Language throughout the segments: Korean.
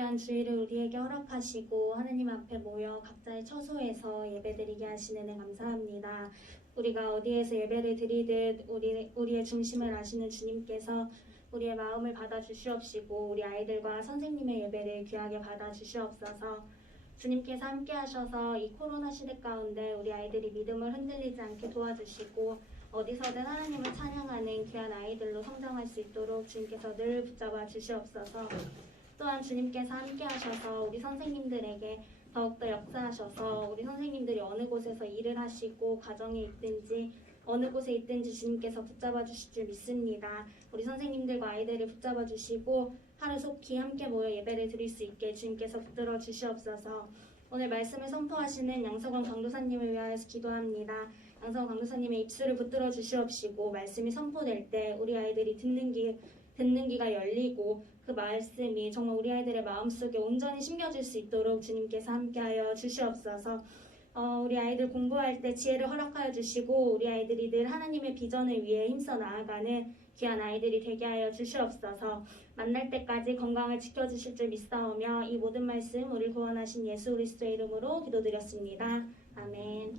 귀한 주일을 우리에게 허락하시고 하느님 앞에 모여 각자의 처소에서 예배드리게 하시는 애 감사합니다. 우리가 어디에서 예배를 드리듯 우리의 중심을 아시는 주님께서 우리의 마음을 받아주시옵시고 우리 아이들과 선생님의 예배를 귀하게 받아주시옵소서. 주님께서 함께 하셔서 이 코로나 시대 가운데 우리 아이들이 믿음을 흔들리지 않게 도와주시고 어디서든 하나님을 찬양하는 귀한 아이들로 성장할 수 있도록 주님께서 늘 붙잡아 주시옵소서. 또한 주님께서 함께 하셔서 우리 선생님들에게 더욱더 역사하셔서 우리 선생님들이 어느 곳에서 일을 하시고 가정에 있든지 어느 곳에 있든지 주님께서 붙잡아 주실 줄 믿습니다. 우리 선생님들과 아이들을 붙잡아 주시고 하루속히 함께 모여 예배를 드릴 수 있게 주님께서 붙들어 주시옵소서. 오늘 말씀을 선포하시는 양석원 강도사님을 위하여서 기도합니다. 양석원 강도사님의 입술을 붙들어 주시옵시고 말씀이 선포될 때 우리 아이들이 듣는 귀가 열리고 그 말씀이 정말 우리 아이들의 마음속에 온전히 심겨질 수 있도록 주님께서 함께하여 주시옵소서. 우리 아이들 공부할 때 지혜를 허락하여 주시고 우리 아이들이 늘 하나님의 비전을 위해 힘써 나아가는 귀한 아이들이 되게 하여 주시옵소서. 만날 때까지 건강을 지켜주실 줄 믿사오며 이 모든 말씀 우리 구원하신 예수 그리스도의 이름으로 기도드렸습니다. 아멘.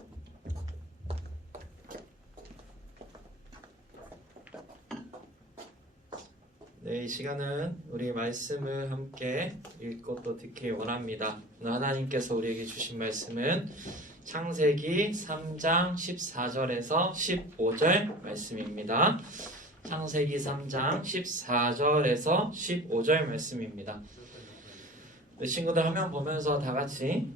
네, 이 시간은 우리 말씀을 함께 읽고 또 듣기 원합니다. 오늘 하나님께서 우리에게 주신 말씀은 창세기 3장 14절에서 15절 말씀입니다. 창세기 3장 14절에서 15절 말씀입니다. 친구들 화면 보면서 다 같이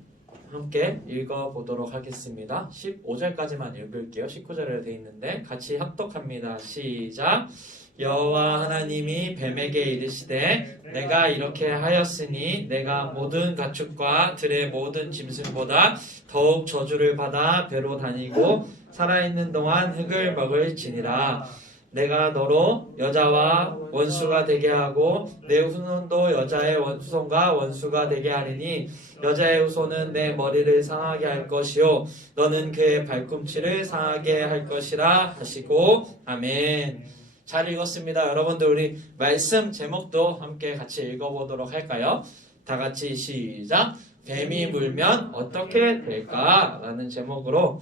함께 읽어보도록 하겠습니다. 15절까지만 읽을게요. 19절에 되어 있는데 같이 합독합니다. 시작! 여호와 하나님이 뱀에게 이르시되 내가 이렇게 하였으니 내가 모든 가축과 들의 모든 짐승보다 더욱 저주를 받아 배로 다니고 살아있는 동안 흙을 먹을지니라. 내가 너로 여자와 원수가 되게 하고 내 후손도 여자의 후손과 원수가 되게 하리니 여자의 후손은 내 머리를 상하게 할 것이요 너는 그의 발꿈치를 상하게 할 것이라 하시고 아멘. 잘 읽었습니다. 여러분들 우리 말씀 제목도 함께 같이 읽어보도록 할까요? 다 같이 시작! 뱀이 물면 어떻게 될까? 라는 제목으로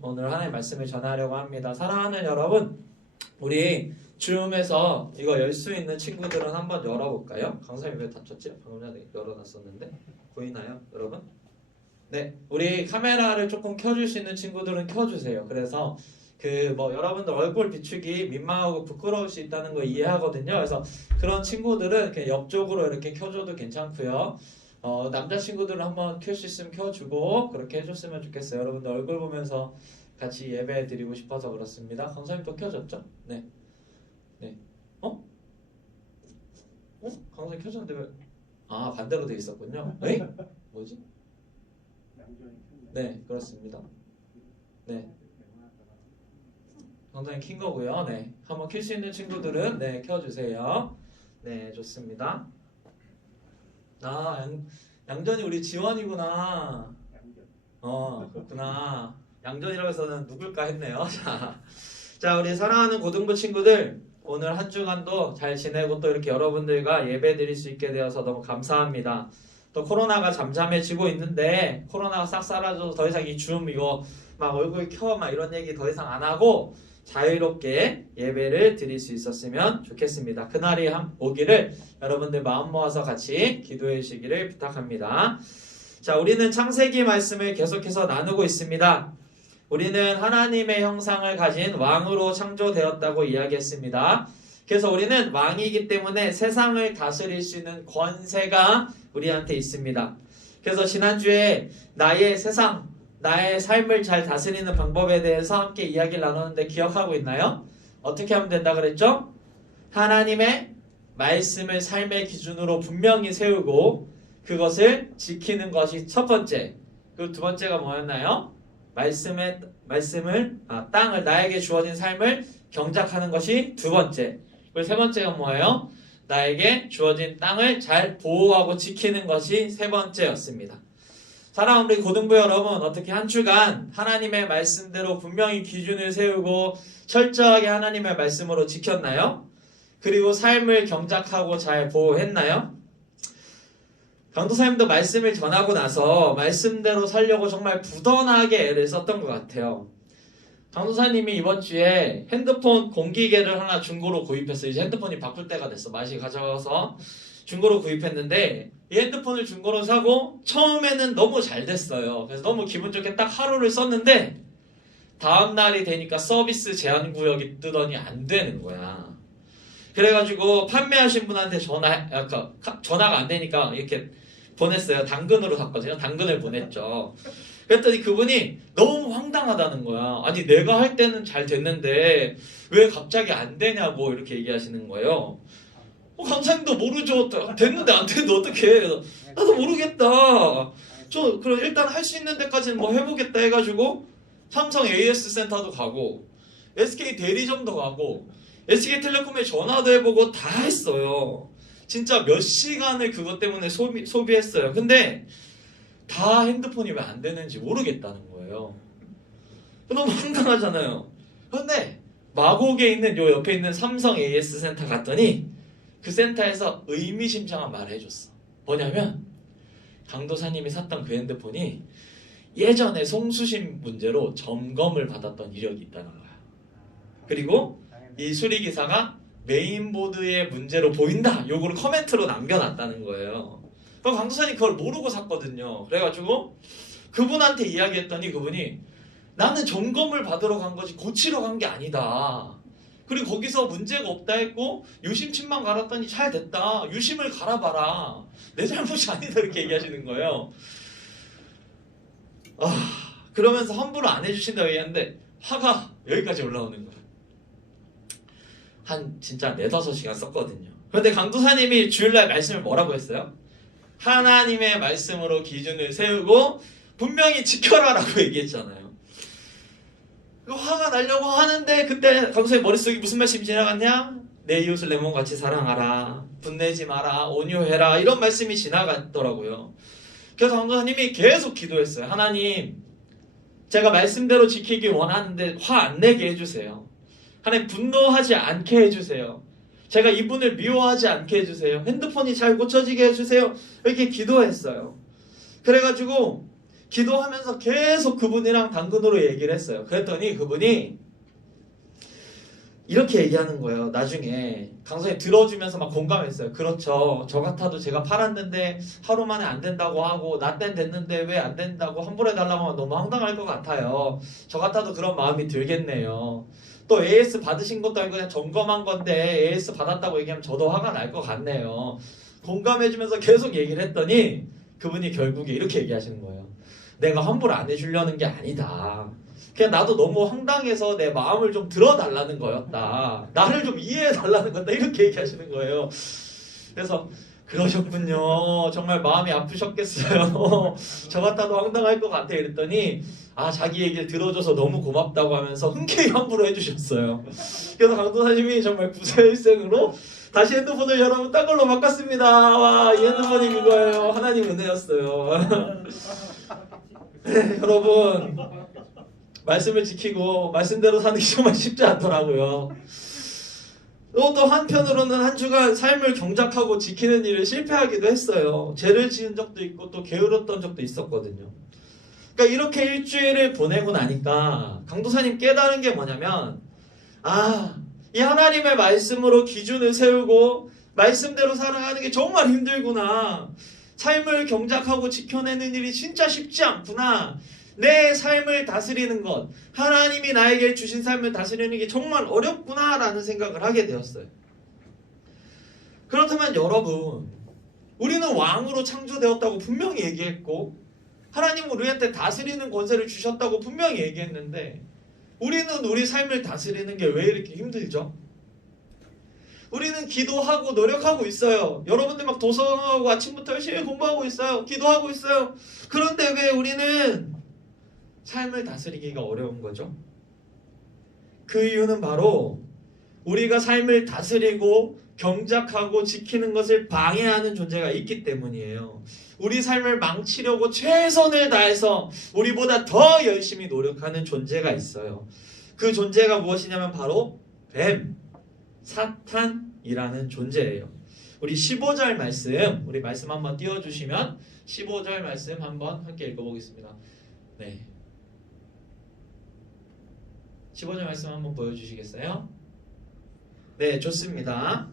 오늘 하나님의 말씀을 전하려고 합니다. 사랑하는 여러분, 우리 줌에서 이거 열 수 있는 친구들은 한번 열어볼까요? 강사님이 왜 닫혔지? 방금 전에 열어놨었는데 보이나요 여러분? 네, 우리 카메라를 조금 켜줄 수 있는 친구들은 켜주세요. 그래서 여러분들 얼굴 비추기 민망하고 부끄러울 수 있다는 거 이해하거든요. 그래서 그런 친구들은 그냥 옆쪽으로 이렇게 켜줘도 괜찮고요. 남자친구들은 한번 켤 수 있으면 켜주고 그렇게 해줬으면 좋겠어요. 여러분들 얼굴 보면서 같이 예배 드리고 싶어서 그렇습니다. 강사님 또 켜졌죠? 네. 강사님 켜졌는데 왜? 아, 반대로 돼 있었군요. 에이? 뭐지? 네, 그렇습니다. 네. 강사님 킨 거고요. 네. 한번 켤 수 있는 친구들은 네, 켜주세요. 네, 좋습니다. 양전이 우리 지원이구나. 그렇구나. 양전이라고 해서는 누굴까 했네요. 자, 우리 사랑하는 고등부 친구들, 오늘 한 주간도 잘 지내고 또 이렇게 여러분들과 예배 드릴 수 있게 되어서 너무 감사합니다. 또 코로나가 잠잠해지고 있는데 코로나가 싹 사라져서 더 이상 이 줌 이거 막 얼굴 켜 막 이런 얘기 더 이상 안 하고 자유롭게 예배를 드릴 수 있었으면 좋겠습니다. 그날이 오기를 여러분들 마음 모아서 같이 기도해 주시기를 부탁합니다. 자, 우리는 창세기 말씀을 계속해서 나누고 있습니다. 우리는 하나님의 형상을 가진 왕으로 창조되었다고 이야기했습니다. 그래서 우리는 왕이기 때문에 세상을 다스릴 수 있는 권세가 우리한테 있습니다. 그래서 지난주에 나의 세상, 나의 삶을 잘 다스리는 방법에 대해서 함께 이야기를 나눴는데 기억하고 있나요? 어떻게 하면 된다 그랬죠? 하나님의 말씀을 삶의 기준으로 분명히 세우고 그것을 지키는 것이 첫 번째. 그리고 두 번째가 뭐였나요? 땅을 나에게 주어진 삶을 경작하는 것이 두 번째. 그리고 세 번째가 뭐예요? 나에게 주어진 땅을 잘 보호하고 지키는 것이 세 번째였습니다. 사랑하는 우리 고등부 여러분, 어떻게 한 주간 하나님의 말씀대로 분명히 기준을 세우고 철저하게 하나님의 말씀으로 지켰나요? 그리고 삶을 경작하고 잘 보호했나요? 강도사님도 말씀을 전하고 나서 말씀대로 살려고 정말 부단하게 애를 썼던 것 같아요. 강도사님이 이번 주에 핸드폰 공기계를 하나 중고로 구입했어요. 이제 핸드폰이 바꿀 때가 됐어. 맛이 가져와서 중고로 구입했는데 이 핸드폰을 중고로 사고 처음에는 너무 잘 됐어요. 그래서 너무 기분 좋게 딱 하루를 썼는데 다음 날이 되니까 서비스 제한 구역이 뜨더니 안 되는 거야. 그래가지고 판매하신 분한테 전화가 안 되니까 이렇게 보냈어요. 당근으로 샀거든요. 당근을 보냈죠. 그랬더니 그분이 너무 황당하다는 거야. 아니 내가 할 때는 잘 됐는데 왜 갑자기 안 되냐고 이렇게 얘기하시는 거예요. 강사님도 모르죠. 됐는데 안 됐는데 어떡해. 나도 모르겠다. 그럼 일단 할 수 있는 데까지는 뭐 해보겠다 해가지고 삼성 AS 센터도 가고 SK 대리점도 가고 SK텔레콤에 전화도 해보고 다 했어요. 진짜 몇 시간을 그것 때문에 소비했어요. 근데 다 핸드폰이 왜 안 되는지 모르겠다는 거예요. 너무 황당하잖아요. 근데 마곡에 있는 요 옆에 있는 삼성 AS 센터 갔더니 그 센터에서 의미심장한 말을 해줬어. 뭐냐면 강도사님이 샀던 그 핸드폰이 예전에 송수신 문제로 점검을 받았던 이력이 있다는 거야. 그리고 이 수리기사가 메인보드의 문제로 보인다. 요거를 커멘트로 남겨놨다는 거예요. 그럼 강도사님 그걸 모르고 샀거든요. 그래가지고 그분한테 이야기했더니 그분이 나는 점검을 받으러 간 거지 고치러 간 게 아니다. 그리고 거기서 문제가 없다 했고 유심칩만 갈았더니 잘 됐다. 유심을 갈아봐라. 내 잘못이 아니다 이렇게 얘기하시는 거예요. 그러면서 환불을 안 해주신다고 얘기하는데 화가 여기까지 올라오는 거야. 한 진짜 4-5시간 썼거든요. 그런데 강도사님이 주일날 말씀을 뭐라고 했어요? 하나님의 말씀으로 기준을 세우고 분명히 지켜라라고 얘기했잖아요. 화가 나려고 하는데 그때 강도사님 머릿속에 무슨 말씀이 지나갔냐? 내 이웃을 내 몸같이 사랑하라. 분내지 마라. 온유해라. 이런 말씀이 지나갔더라고요. 그래서 강도사님이 계속 기도했어요. 하나님, 제가 말씀대로 지키기 원하는데 화 안 내게 해주세요. 하나님, 분노하지 않게 해주세요. 제가 이분을 미워하지 않게 해주세요. 핸드폰이 잘 고쳐지게 해주세요. 이렇게 기도했어요. 그래가지고 기도하면서 계속 그분이랑 당근으로 얘기를 했어요. 그랬더니 그분이 이렇게 얘기하는 거예요. 나중에 강사님 들어주면서 막 공감했어요. 그렇죠. 저 같아도 제가 팔았는데 하루 만에 안 된다고 하고 나 땐 됐는데 왜 안 된다고 환불해달라고 하면 너무 황당할 것 같아요. 저 같아도 그런 마음이 들겠네요. 또 AS 받으신 것도 아니고 그냥 점검한 건데 AS 받았다고 얘기하면 저도 화가 날 것 같네요. 공감해주면서 계속 얘기를 했더니 그분이 결국에 이렇게 얘기하시는 거예요. 내가 환불 안 해주려는 게 아니다. 그냥 나도 너무 황당해서 내 마음을 좀 들어달라는 거였다. 나를 좀 이해해달라는 건다. 이렇게 얘기하시는 거예요. 그래서 그러셨군요. 정말 마음이 아프셨겠어요. 저 같아도 황당할 것 같아. 이랬더니 자기 얘기를 들어줘서 너무 고맙다고 하면서 흔쾌히 환불을 해주셨어요. 그래서 강도사님이 정말 구세일생으로 다시 핸드폰을 여러분 딴 걸로 바꿨습니다. 와, 이 핸드폰이 그거예요. 하나님 은혜였어요. 네, 여러분 말씀을 지키고 말씀대로 사는 게 정말 쉽지 않더라고요. 또 한편으로는 한 주간 삶을 경작하고 지키는 일을 실패하기도 했어요. 죄를 지은 적도 있고 또 게으렀던 적도 있었거든요. 그러니까 이렇게 일주일을 보내고 나니까 강도사님 깨달은 게 뭐냐면 이 하나님의 말씀으로 기준을 세우고 말씀대로 살아가는 게 정말 힘들구나. 삶을 경작하고 지켜내는 일이 진짜 쉽지 않구나. 내 삶을 다스리는 것, 하나님이 나에게 주신 삶을 다스리는 게 정말 어렵구나라는 생각을 하게 되었어요. 그렇다면 여러분, 우리는 왕으로 창조되었다고 분명히 얘기했고 하나님은 우리한테 다스리는 권세를 주셨다고 분명히 얘기했는데 우리는 우리 삶을 다스리는 게 왜 이렇게 힘들죠? 우리는 기도하고 노력하고 있어요. 여러분들 막 도서하고 아침부터 열심히 공부하고 있어요. 기도하고 있어요. 그런데 왜 우리는 삶을 다스리기가 어려운 거죠? 그 이유는 바로 우리가 삶을 다스리고 경작하고 지키는 것을 방해하는 존재가 있기 때문이에요. 우리 삶을 망치려고 최선을 다해서 우리보다 더 열심히 노력하는 존재가 있어요. 그 존재가 무엇이냐면 바로 뱀, 사탄이라는 존재예요. 우리 15절 말씀, 우리 말씀 한번 띄워주시면 15절 말씀 한번 함께 읽어보겠습니다. 네. 15절 말씀 한번 보여주시겠어요? 네, 좋습니다.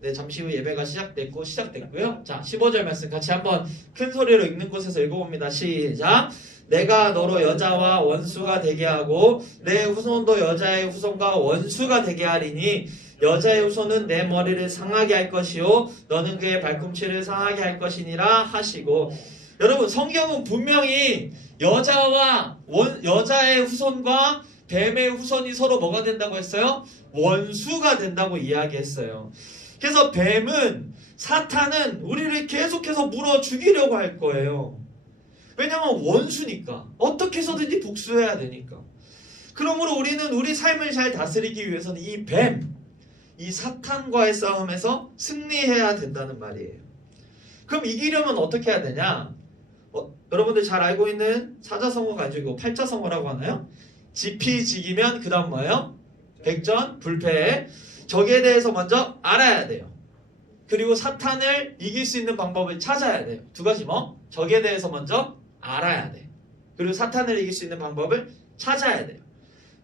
네, 잠시 후 예배가 시작됐고요. 자, 15절 말씀 같이 한번 큰 소리로 읽는 곳에서 읽어봅니다. 시작. 내가 너로 여자와 원수가 되게 하고 내 후손도 여자의 후손과 원수가 되게 하리니 여자의 후손은 내 머리를 상하게 할 것이요 너는 그의 발꿈치를 상하게 할 것이니라 하시고, 여러분 성경은 분명히 여자의 후손과 뱀의 후손이 서로 뭐가 된다고 했어요? 원수가 된다고 이야기했어요. 그래서 뱀은, 사탄은 우리를 계속해서 물어 죽이려고 할 거예요. 왜냐하면 원수니까. 어떻게 해서든지 복수해야 되니까. 그러므로 우리는 우리 삶을 잘 다스리기 위해서는 이 뱀, 이 사탄과의 싸움에서 승리해야 된다는 말이에요. 그럼 이기려면 어떻게 해야 되냐? 여러분들 잘 알고 있는 사자성어가 아니고 팔자성어라고 하나요? 지피지기면 그 다음 뭐예요? 백전불패. 적에 대해서 먼저 알아야 돼요. 그리고 사탄을 이길 수 있는 방법을 찾아야 돼요. 두 가지 적에 대해서 먼저 알아야 돼. 그리고 사탄을 이길 수 있는 방법을 찾아야 돼요.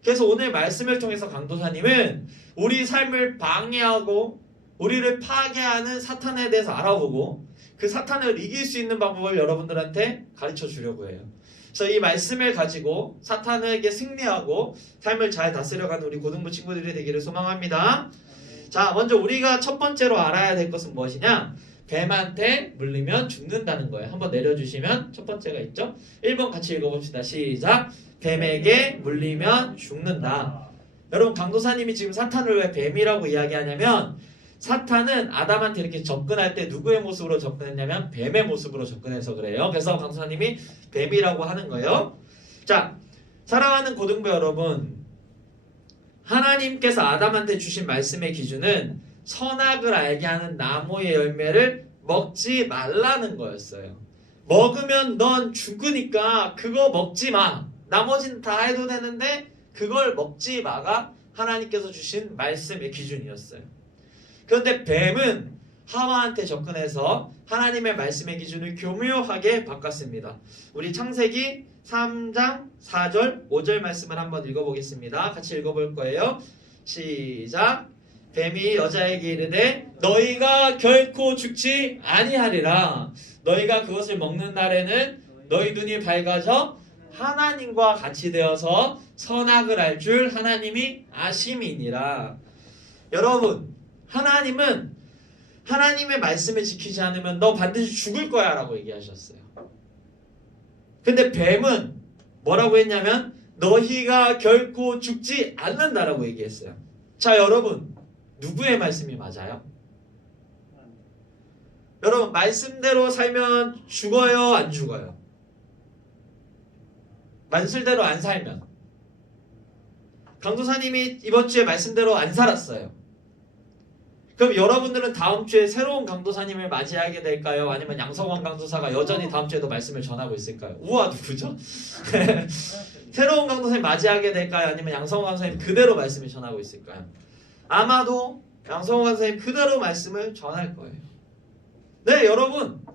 그래서 오늘 말씀을 통해서 강도사님은 우리 삶을 방해하고 우리를 파괴하는 사탄에 대해서 알아보고 그 사탄을 이길 수 있는 방법을 여러분들한테 가르쳐 주려고 해요. 그래서 이 말씀을 가지고 사탄에게 승리하고 삶을 잘 다스려가는 우리 고등부 친구들이 되기를 소망합니다. 자, 먼저 우리가 첫 번째로 알아야 될 것은 무엇이냐? 뱀한테 물리면 죽는다는 거예요. 한번 내려주시면 첫 번째가 있죠? 1번 같이 읽어봅시다. 시작. 뱀에게 물리면 죽는다. 여러분, 강도사님이 지금 사탄을 왜 뱀이라고 이야기하냐면 사탄은 아담한테 이렇게 접근할 때 누구의 모습으로 접근했냐면 뱀의 모습으로 접근해서 그래요. 그래서 강도사님이 뱀이라고 하는 거예요. 자, 사랑하는 고등부 여러분, 하나님께서 아담한테 주신 말씀의 기준은 선악을 알게 하는 나무의 열매를 먹지 말라는 거였어요. 먹으면 넌 죽으니까 그거 먹지 마. 나머지는 다 해도 되는데 그걸 먹지 마가 하나님께서 주신 말씀의 기준이었어요. 그런데 뱀은 하와한테 접근해서 하나님의 말씀의 기준을 교묘하게 바꿨습니다. 우리 창세기 3장 4절 5절 말씀을 한번 읽어보겠습니다. 같이 읽어볼 거예요. 시작. 뱀이 여자에게 이르되 너희가 결코 죽지 아니하리라. 너희가 그것을 먹는 날에는 너희 눈이 밝아져 하나님과 같이 되어서 선악을 알 줄 하나님이 아심이니라. 여러분, 하나님은 하나님의 말씀을 지키지 않으면 너 반드시 죽을 거야 라고 얘기하셨어요. 근데 뱀은 뭐라고 했냐면 너희가 결코 죽지 않는다라고 얘기했어요. 자, 여러분, 누구의 말씀이 맞아요? 여러분, 말씀대로 살면 죽어요, 안 죽어요? 말씀대로 안 살면. 강도사님이 이번 주에 말씀대로 안 살았어요. 그럼 여러분들은 다음 주에 새로운 강도사님을 맞이하게 될까요? 아니면 양성원 강도사가 여전히 다음 주에도 말씀을 전하고 있을까요? 우와, 누구죠? 새로운 강도사님 맞이하게 될까요? 아니면 양성원 강도사님 그대로 말씀을 전하고 있을까요? 아마도 양성원 강도사님 그대로 말씀을 전할 거예요. 네, 여러분,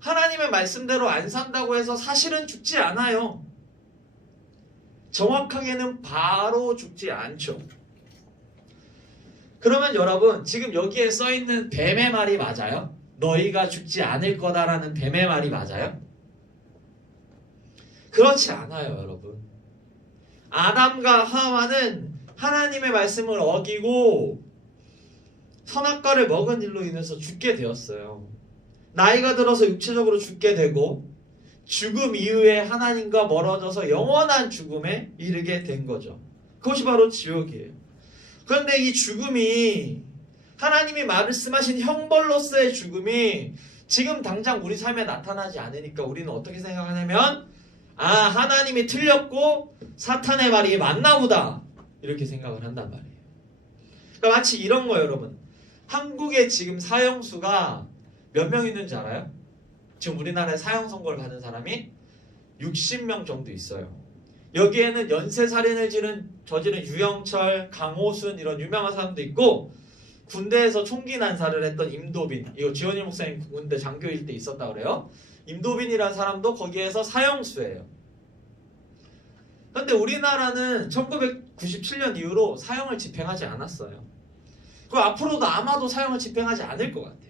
하나님의 말씀대로 안 산다고 해서 사실은 죽지 않아요. 정확하게는 바로 죽지 않죠. 그러면 여러분, 지금 여기에 써있는 뱀의 말이 맞아요? 너희가 죽지 않을 거다라는 뱀의 말이 맞아요? 그렇지 않아요, 여러분. 아담과 하와는 하나님의 말씀을 어기고 선악과를 먹은 일로 인해서 죽게 되었어요. 나이가 들어서 육체적으로 죽게 되고 죽음 이후에 하나님과 멀어져서 영원한 죽음에 이르게 된 거죠. 그것이 바로 지옥이에요. 그런데 이 죽음이, 하나님이 말씀하신 형벌로서의 죽음이 지금 당장 우리 삶에 나타나지 않으니까 우리는 어떻게 생각하냐면, 아, 하나님이 틀렸고 사탄의 말이 맞나 보다, 이렇게 생각을 한단 말이에요. 그러니까 마치 이런 거예요, 여러분. 한국에 지금 사형수가 몇 명 있는지 알아요? 지금 우리나라에 사형 선고를 받은 사람이 60명 정도 있어요. 여기에는 연쇄살인을 저지른 유영철, 강호순 이런 유명한 사람도 있고, 군대에서 총기 난사를 했던 임도빈, 이거 지원일 목사님 군대 장교일 때 있었다 그래요. 임도빈이라는 사람도 거기에서 사형수예요. 그런데 우리나라는 1997년 이후로 사형을 집행하지 않았어요. 그리고 앞으로도 아마도 사형을 집행하지 않을 것 같아요.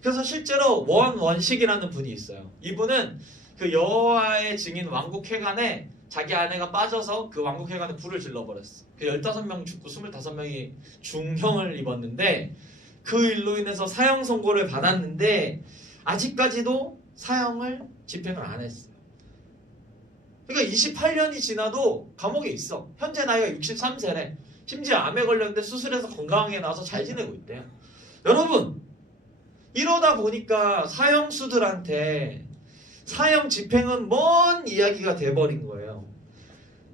그래서 실제로 원식이라는 분이 있어요. 이분은 그 여호와의 증인 왕국회관에 자기 아내가 빠져서 그 왕국회관에 불을 질러버렸어. 그 15명 죽고 25명이 중형을 입었는데 그 일로 인해서 사형 선고를 받았는데 아직까지도 사형을 집행을 안 했어요. 그러니까 28년이 지나도 감옥에 있어. 현재 나이가 63세래. 심지어 암에 걸렸는데 수술해서 건강하게 나와서 잘 지내고 있대요. 여러분, 이러다 보니까 사형수들한테 사형 집행은 먼 이야기가 돼버린 거예요.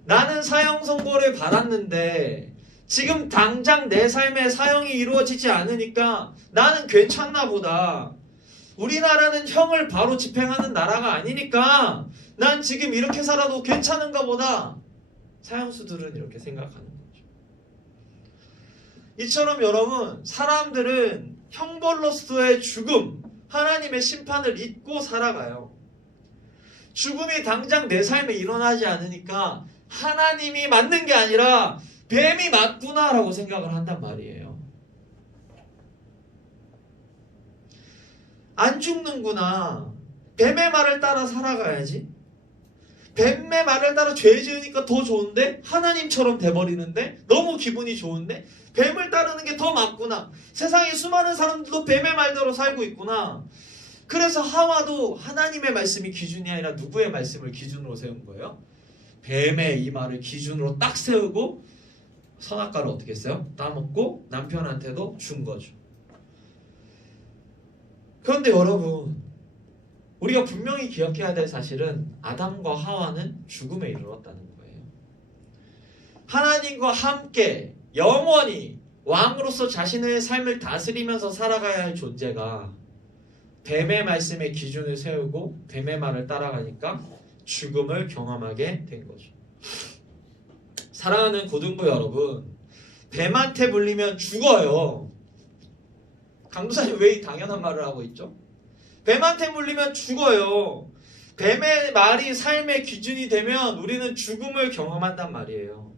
나는 사형 선고를 받았는데 지금 당장 내 삶에 사형이 이루어지지 않으니까 나는 괜찮나 보다. 우리나라는 형을 바로 집행하는 나라가 아니니까 난 지금 이렇게 살아도 괜찮은가 보다. 사형수들은 이렇게 생각하는 거죠. 이처럼 여러분, 사람들은 형벌로서의 죽음, 하나님의 심판을 잊고 살아가요. 죽음이 당장 내 삶에 일어나지 않으니까 하나님이 맞는 게 아니라 뱀이 맞구나라고 생각을 한단 말이에요. 안 죽는구나. 뱀의 말을 따라 살아가야지. 뱀의 말을 따라 죄 지으니까 더 좋은데? 하나님처럼 돼버리는데? 너무 기분이 좋은데? 뱀을 따르는 게 더 맞구나. 세상에 수많은 사람들도 뱀의 말대로 살고 있구나. 그래서 하와도 하나님의 말씀이 기준이 아니라 누구의 말씀을 기준으로 세운 거예요? 뱀의 이 말을 기준으로 딱 세우고 선악과를 어떻게 했어요? 따먹고 남편한테도 준 거죠. 그런데 여러분, 우리가 분명히 기억해야 될 사실은 아담과 하와는 죽음에 이르렀다는 거예요. 하나님과 함께 영원히 왕으로서 자신의 삶을 다스리면서 살아가야 할 존재가 뱀의 말씀에 기준을 세우고 뱀의 말을 따라가니까 죽음을 경험하게 된 거죠. 사랑하는 고등부 여러분, 뱀한테 물리면 죽어요. 강도사님 왜 이 당연한 말을 하고 있죠? 뱀한테 물리면 죽어요. 뱀의 말이 삶의 기준이 되면 우리는 죽음을 경험한단 말이에요.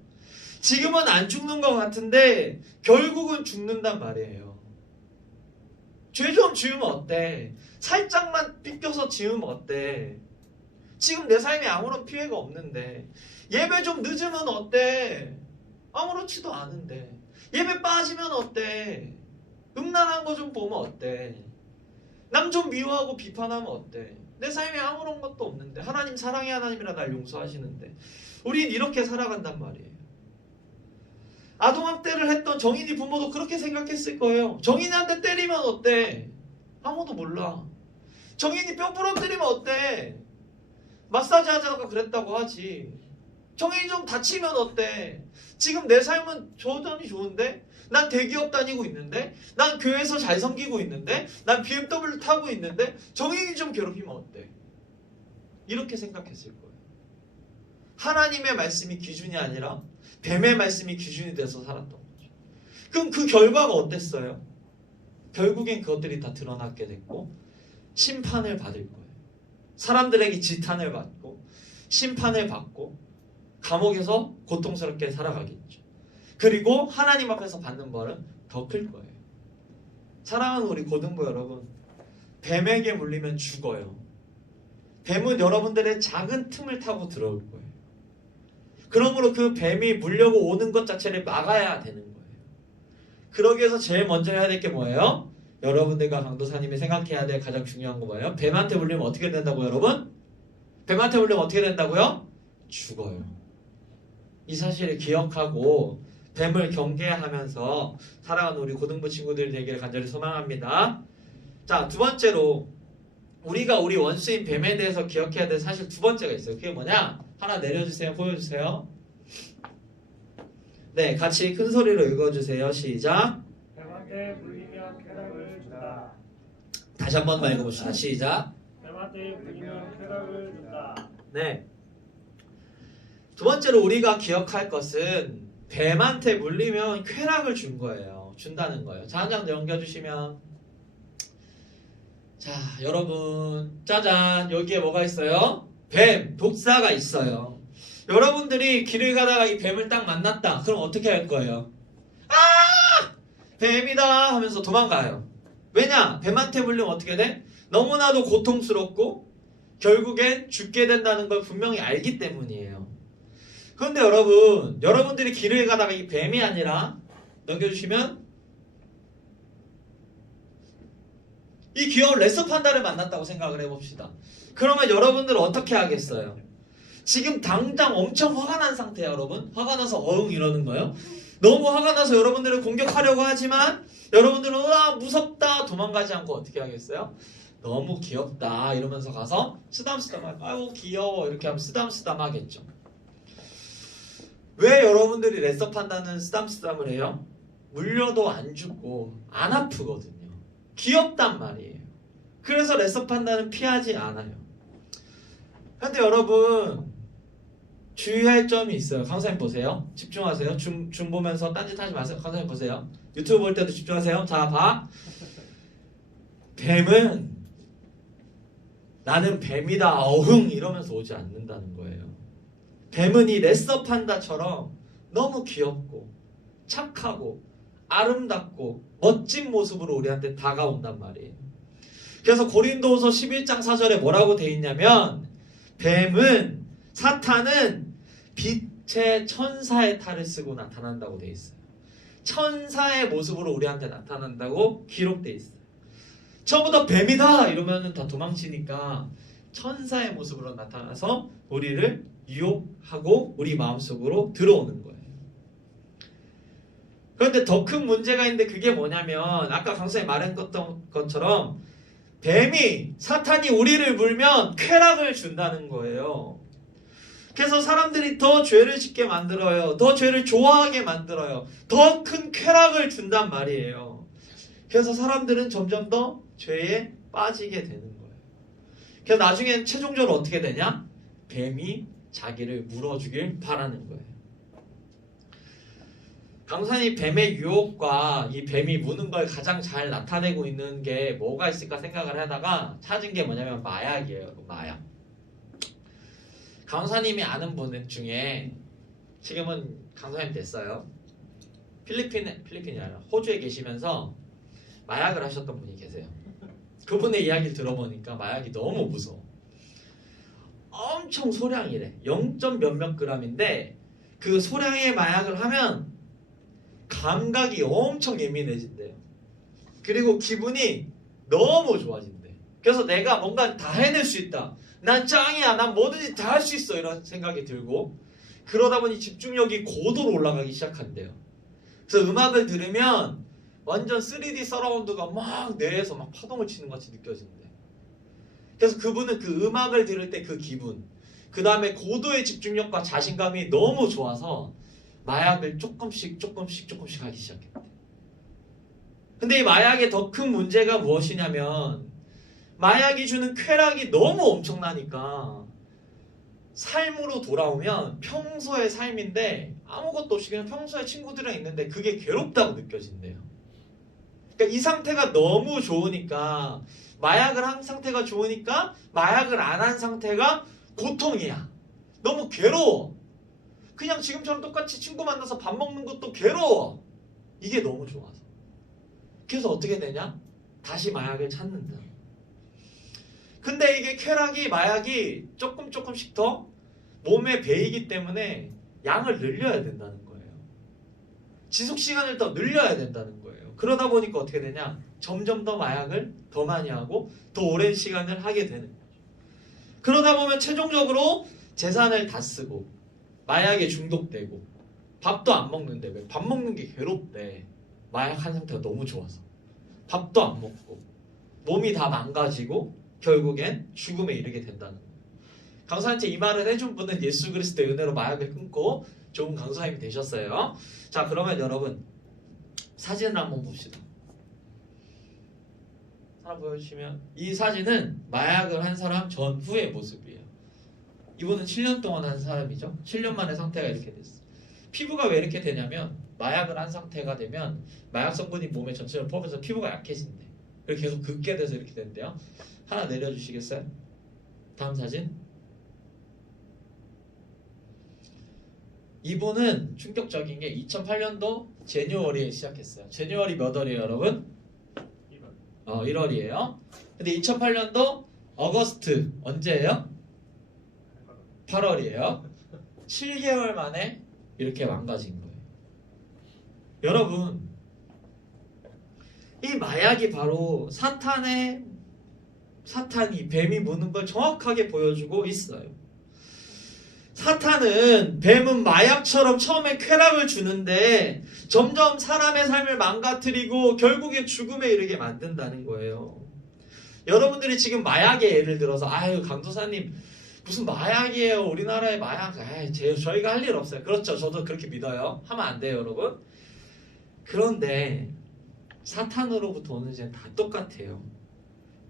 지금은 안 죽는 것 같은데 결국은 죽는단 말이에요. 죄 좀 지으면 어때? 살짝만 삐껴서 지으면 어때? 지금 내 삶에 아무런 피해가 없는데. 예배 좀 늦으면 어때? 아무렇지도 않은데. 예배 빠지면 어때? 음란한 거 좀 보면 어때? 남 좀 미워하고 비판하면 어때? 내 삶에 아무런 것도 없는데. 하나님 사랑의 하나님이라 날 용서하시는데. 우린 이렇게 살아간단 말이에요. 아동학대를 했던 정인이 부모도 그렇게 생각했을 거예요. 정인이한테 때리면 어때? 아무도 몰라. 정인이 뼈 부러뜨리면 어때? 마사지 하자가 그랬다고 하지. 정인이 좀 다치면 어때? 지금 내 삶은 여전히 좋은데? 난 대기업 다니고 있는데? 난 교회에서 잘 섬기고 있는데? 난 BMW 타고 있는데? 정인이 좀 괴롭히면 어때? 이렇게 생각했을 거예요. 하나님의 말씀이 기준이 아니라 뱀의 말씀이 기준이 돼서 살았던 거죠. 그럼 그 결과가 어땠어요? 결국엔 그것들이 다 드러나게 됐고 심판을 받을 거예요. 사람들에게 지탄을 받고 심판을 받고 감옥에서 고통스럽게 살아가겠죠. 그리고 하나님 앞에서 받는 벌은 더 클 거예요. 사랑하는 우리 고등부 여러분, 뱀에게 물리면 죽어요. 뱀은 여러분들의 작은 틈을 타고 들어올 거예요. 그러므로 그 뱀이 물려고 오는 것 자체를 막아야 되는 거예요. 그러기 위해서 제일 먼저 해야 될 게 뭐예요? 여러분들과 강도사님이 생각해야 될 가장 중요한 거 뭐예요? 뱀한테 물리면 어떻게 된다고요, 여러분? 뱀한테 물리면 어떻게 된다고요? 죽어요. 이 사실을 기억하고 뱀을 경계하면서 살아가는 우리 고등부 친구들이 되기를 간절히 소망합니다. 자, 두 번째로 우리가 우리 원수인 뱀에 대해서 기억해야 될 사실 두 번째가 있어요. 그게 뭐냐? 하나 내려주세요. 보여주세요. 네, 같이 큰 소리로 읽어주세요. 시작. 뱀한테 물리면 쾌락을 준다. 다시 한 번 더 읽어봅시다. 시작. 뱀한테 물리면 쾌락을 준다. 네. 두 번째로 우리가 기억할 것은 뱀한테 물리면 쾌락을 준 거예요. 준다는 거예요. 자, 한 장 넘겨주시면, 자, 여러분, 짜잔, 여기에 뭐가 있어요? 뱀, 독사가 있어요. 여러분들이 길을 가다가 이 뱀을 딱 만났다. 그럼 어떻게 할 거예요? 아! 뱀이다 하면서 도망가요. 왜냐? 뱀한테 물리면 어떻게 돼? 너무나도 고통스럽고 결국엔 죽게 된다는 걸 분명히 알기 때문이에요. 그런데 여러분, 여러분들이 길을 가다가 이 뱀이 아니라 넘겨주시면 이 귀여운 레서 판다를 만났다고 생각을 해봅시다. 그러면 여러분들은 어떻게 하겠어요? 지금 당장 엄청 화가 난 상태예요, 여러분. 화가 나서 어흥 이러는 거예요. 너무 화가 나서 여러분들을 공격하려고 하지만 여러분들은 으아 무섭다 도망가지 않고 어떻게 하겠어요? 너무 귀엽다 이러면서 가서 쓰담쓰담 아이고 귀여워 이렇게 하면 쓰담쓰담 하겠죠. 왜 여러분들이 레서 판다는 쓰담쓰담을 해요? 물려도 안 죽고 안 아프거든요. 귀엽단 말이에요. 그래서 레서 판다는 피하지 않아요. 근데 여러분 주의할 점이 있어요. 강사님 보세요. 집중하세요. 줌 보면서 딴짓 하지 마세요. 강사님 보세요. 유튜브 볼 때도 집중하세요. 자, 봐. 뱀은 나는 뱀이다 어흥 이러면서 오지 않는다는 거예요. 뱀은 이 레서 판다처럼 너무 귀엽고 착하고 아름답고 멋진 모습으로 우리한테 다가온단 말이에요. 그래서 고린도후서 11장 4절에 뭐라고 돼 있냐면 뱀은 사탄은 빛의 천사의 탈을 쓰고 나타난다고 돼 있어요. 천사의 모습으로 우리한테 나타난다고 기록돼 있어요. 처음부터 뱀이다 이러면 다 도망치니까 천사의 모습으로 나타나서 우리를 유혹하고 우리 마음속으로 들어오는 거예요. 그런데 더 큰 문제가 있는데 그게 뭐냐면 아까 강사님 말했던 것처럼 뱀이 사탄이 우리를 물면 쾌락을 준다는 거예요. 그래서 사람들이 더 죄를 짓게 만들어요. 더 죄를 좋아하게 만들어요. 더 큰 쾌락을 준단 말이에요. 그래서 사람들은 점점 더 죄에 빠지게 되는 거예요. 그래서 나중엔 최종적으로 어떻게 되냐? 뱀이 자기를 물어주길 바라는 거예요. 강사님 뱀의 유혹과 이 뱀이 무는 걸 가장 잘 나타내고 있는 게 뭐가 있을까 생각을 하다가 찾은 게 뭐냐면 마약이에요. 마약. 강사님이 아는 분 중에 지금은 강사님 됐어요. 필리핀이 아니라 호주에 계시면서 마약을 하셨던 분이 계세요. 그분의 이야기를 들어보니까 마약이 너무 무서워. 엄청 소량이래. 0. 몇몇 g인데 그 소량의 마약을 하면 감각이 엄청 예민해진대요. 그리고 기분이 너무 좋아진대. 그래서 내가 뭔가 다 해낼 수 있다. 난 짱이야. 난 뭐든지 다 할 수 있어. 이런 생각이 들고 그러다 보니 집중력이 고도로 올라가기 시작한대요. 그래서 음악을 들으면 완전 3D 서라운드가 막 뇌에서 막 파동을 치는 것 같이 느껴진대. 그래서 그분은 그 음악을 들을 때 그 기분, 그 다음에 고도의 집중력과 자신감이 너무 좋아서 마약을 조금씩 하기 시작했대. 근데 이 마약의 더 큰 문제가 무엇이냐면 마약이 주는 쾌락이 너무 엄청나니까 삶으로 돌아오면 평소의 삶인데 아무것도 없이 그냥 평소에 친구들이랑 있는데 그게 괴롭다고 느껴진대요. 그러니까 이 상태가 너무 좋으니까 마약을 한 상태가 좋으니까 마약을 안 한 상태가 고통이야. 너무 괴로워. 그냥 지금처럼 똑같이 친구 만나서 밥 먹는 것도 괴로워. 이게 너무 좋아서. 그래서 어떻게 되냐? 다시 마약을 찾는다. 근데 이게 쾌락이 마약이 조금씩 더 몸에 배이기 때문에 양을 늘려야 된다는 거예요. 지속 시간을 더 늘려야 된다는 거예요. 그러다 보니까 어떻게 되냐? 점점 더 마약을 더 많이 하고 더 오랜 시간을 하게 되는 거죠. 그러다 보면 최종적으로 재산을 다 쓰고 마약에 중독되고 밥도 안 먹는데 왜 밥 먹는 게 괴롭대. 마약 한 상태가 너무 좋아서 밥도 안 먹고 몸이 다 망가지고 결국엔 죽음에 이르게 된다는 거예요. 강사한테 이 말을 해준 분은 예수 그리스도의 은혜로 마약을 끊고 좋은 강사님이 되셨어요. 자, 그러면 여러분 사진을 한번 봅시다. 하나 보여주시면 이 사진은 마약을 한 사람 전후의 모습이에요. 이분은 7년 동안 한 사람이죠. 7년 만에 상태가 이렇게 됐어요. 피부가 왜 이렇게 되냐면 마약을 한 상태가 되면 마약 성분이 몸에 전체적으로 퍼져서 피부가 약해진대. 그리고 계속 긁게 돼서 이렇게 된대요. 하나 내려주시겠어요? 다음 사진. 이분은 충격적인 게 2008년도 제뉴얼리에 시작했어요. 제뉴얼리 몇 월이에요, 여러분? 1월이에요. 근데 2008년도 어거스트 언제예요? 8월이에요. 7개월 만에 이렇게 망가진 거예요. 여러분, 이 마약이 바로 사탄이 뱀이 무는 걸 정확하게 보여주고 있어요. 사탄은 뱀은 마약처럼 처음에 쾌락을 주는데 점점 사람의 삶을 망가뜨리고 결국에 죽음에 이르게 만든다는 거예요. 여러분들이 지금 마약의 예를 들어서 아유 강도사님 무슨 마약이에요. 우리나라의 마약 저희가 할 일 없어요. 그렇죠. 저도 그렇게 믿어요. 하면 안 돼요, 여러분. 그런데 사탄으로부터 오는 죄는 다 똑같아요.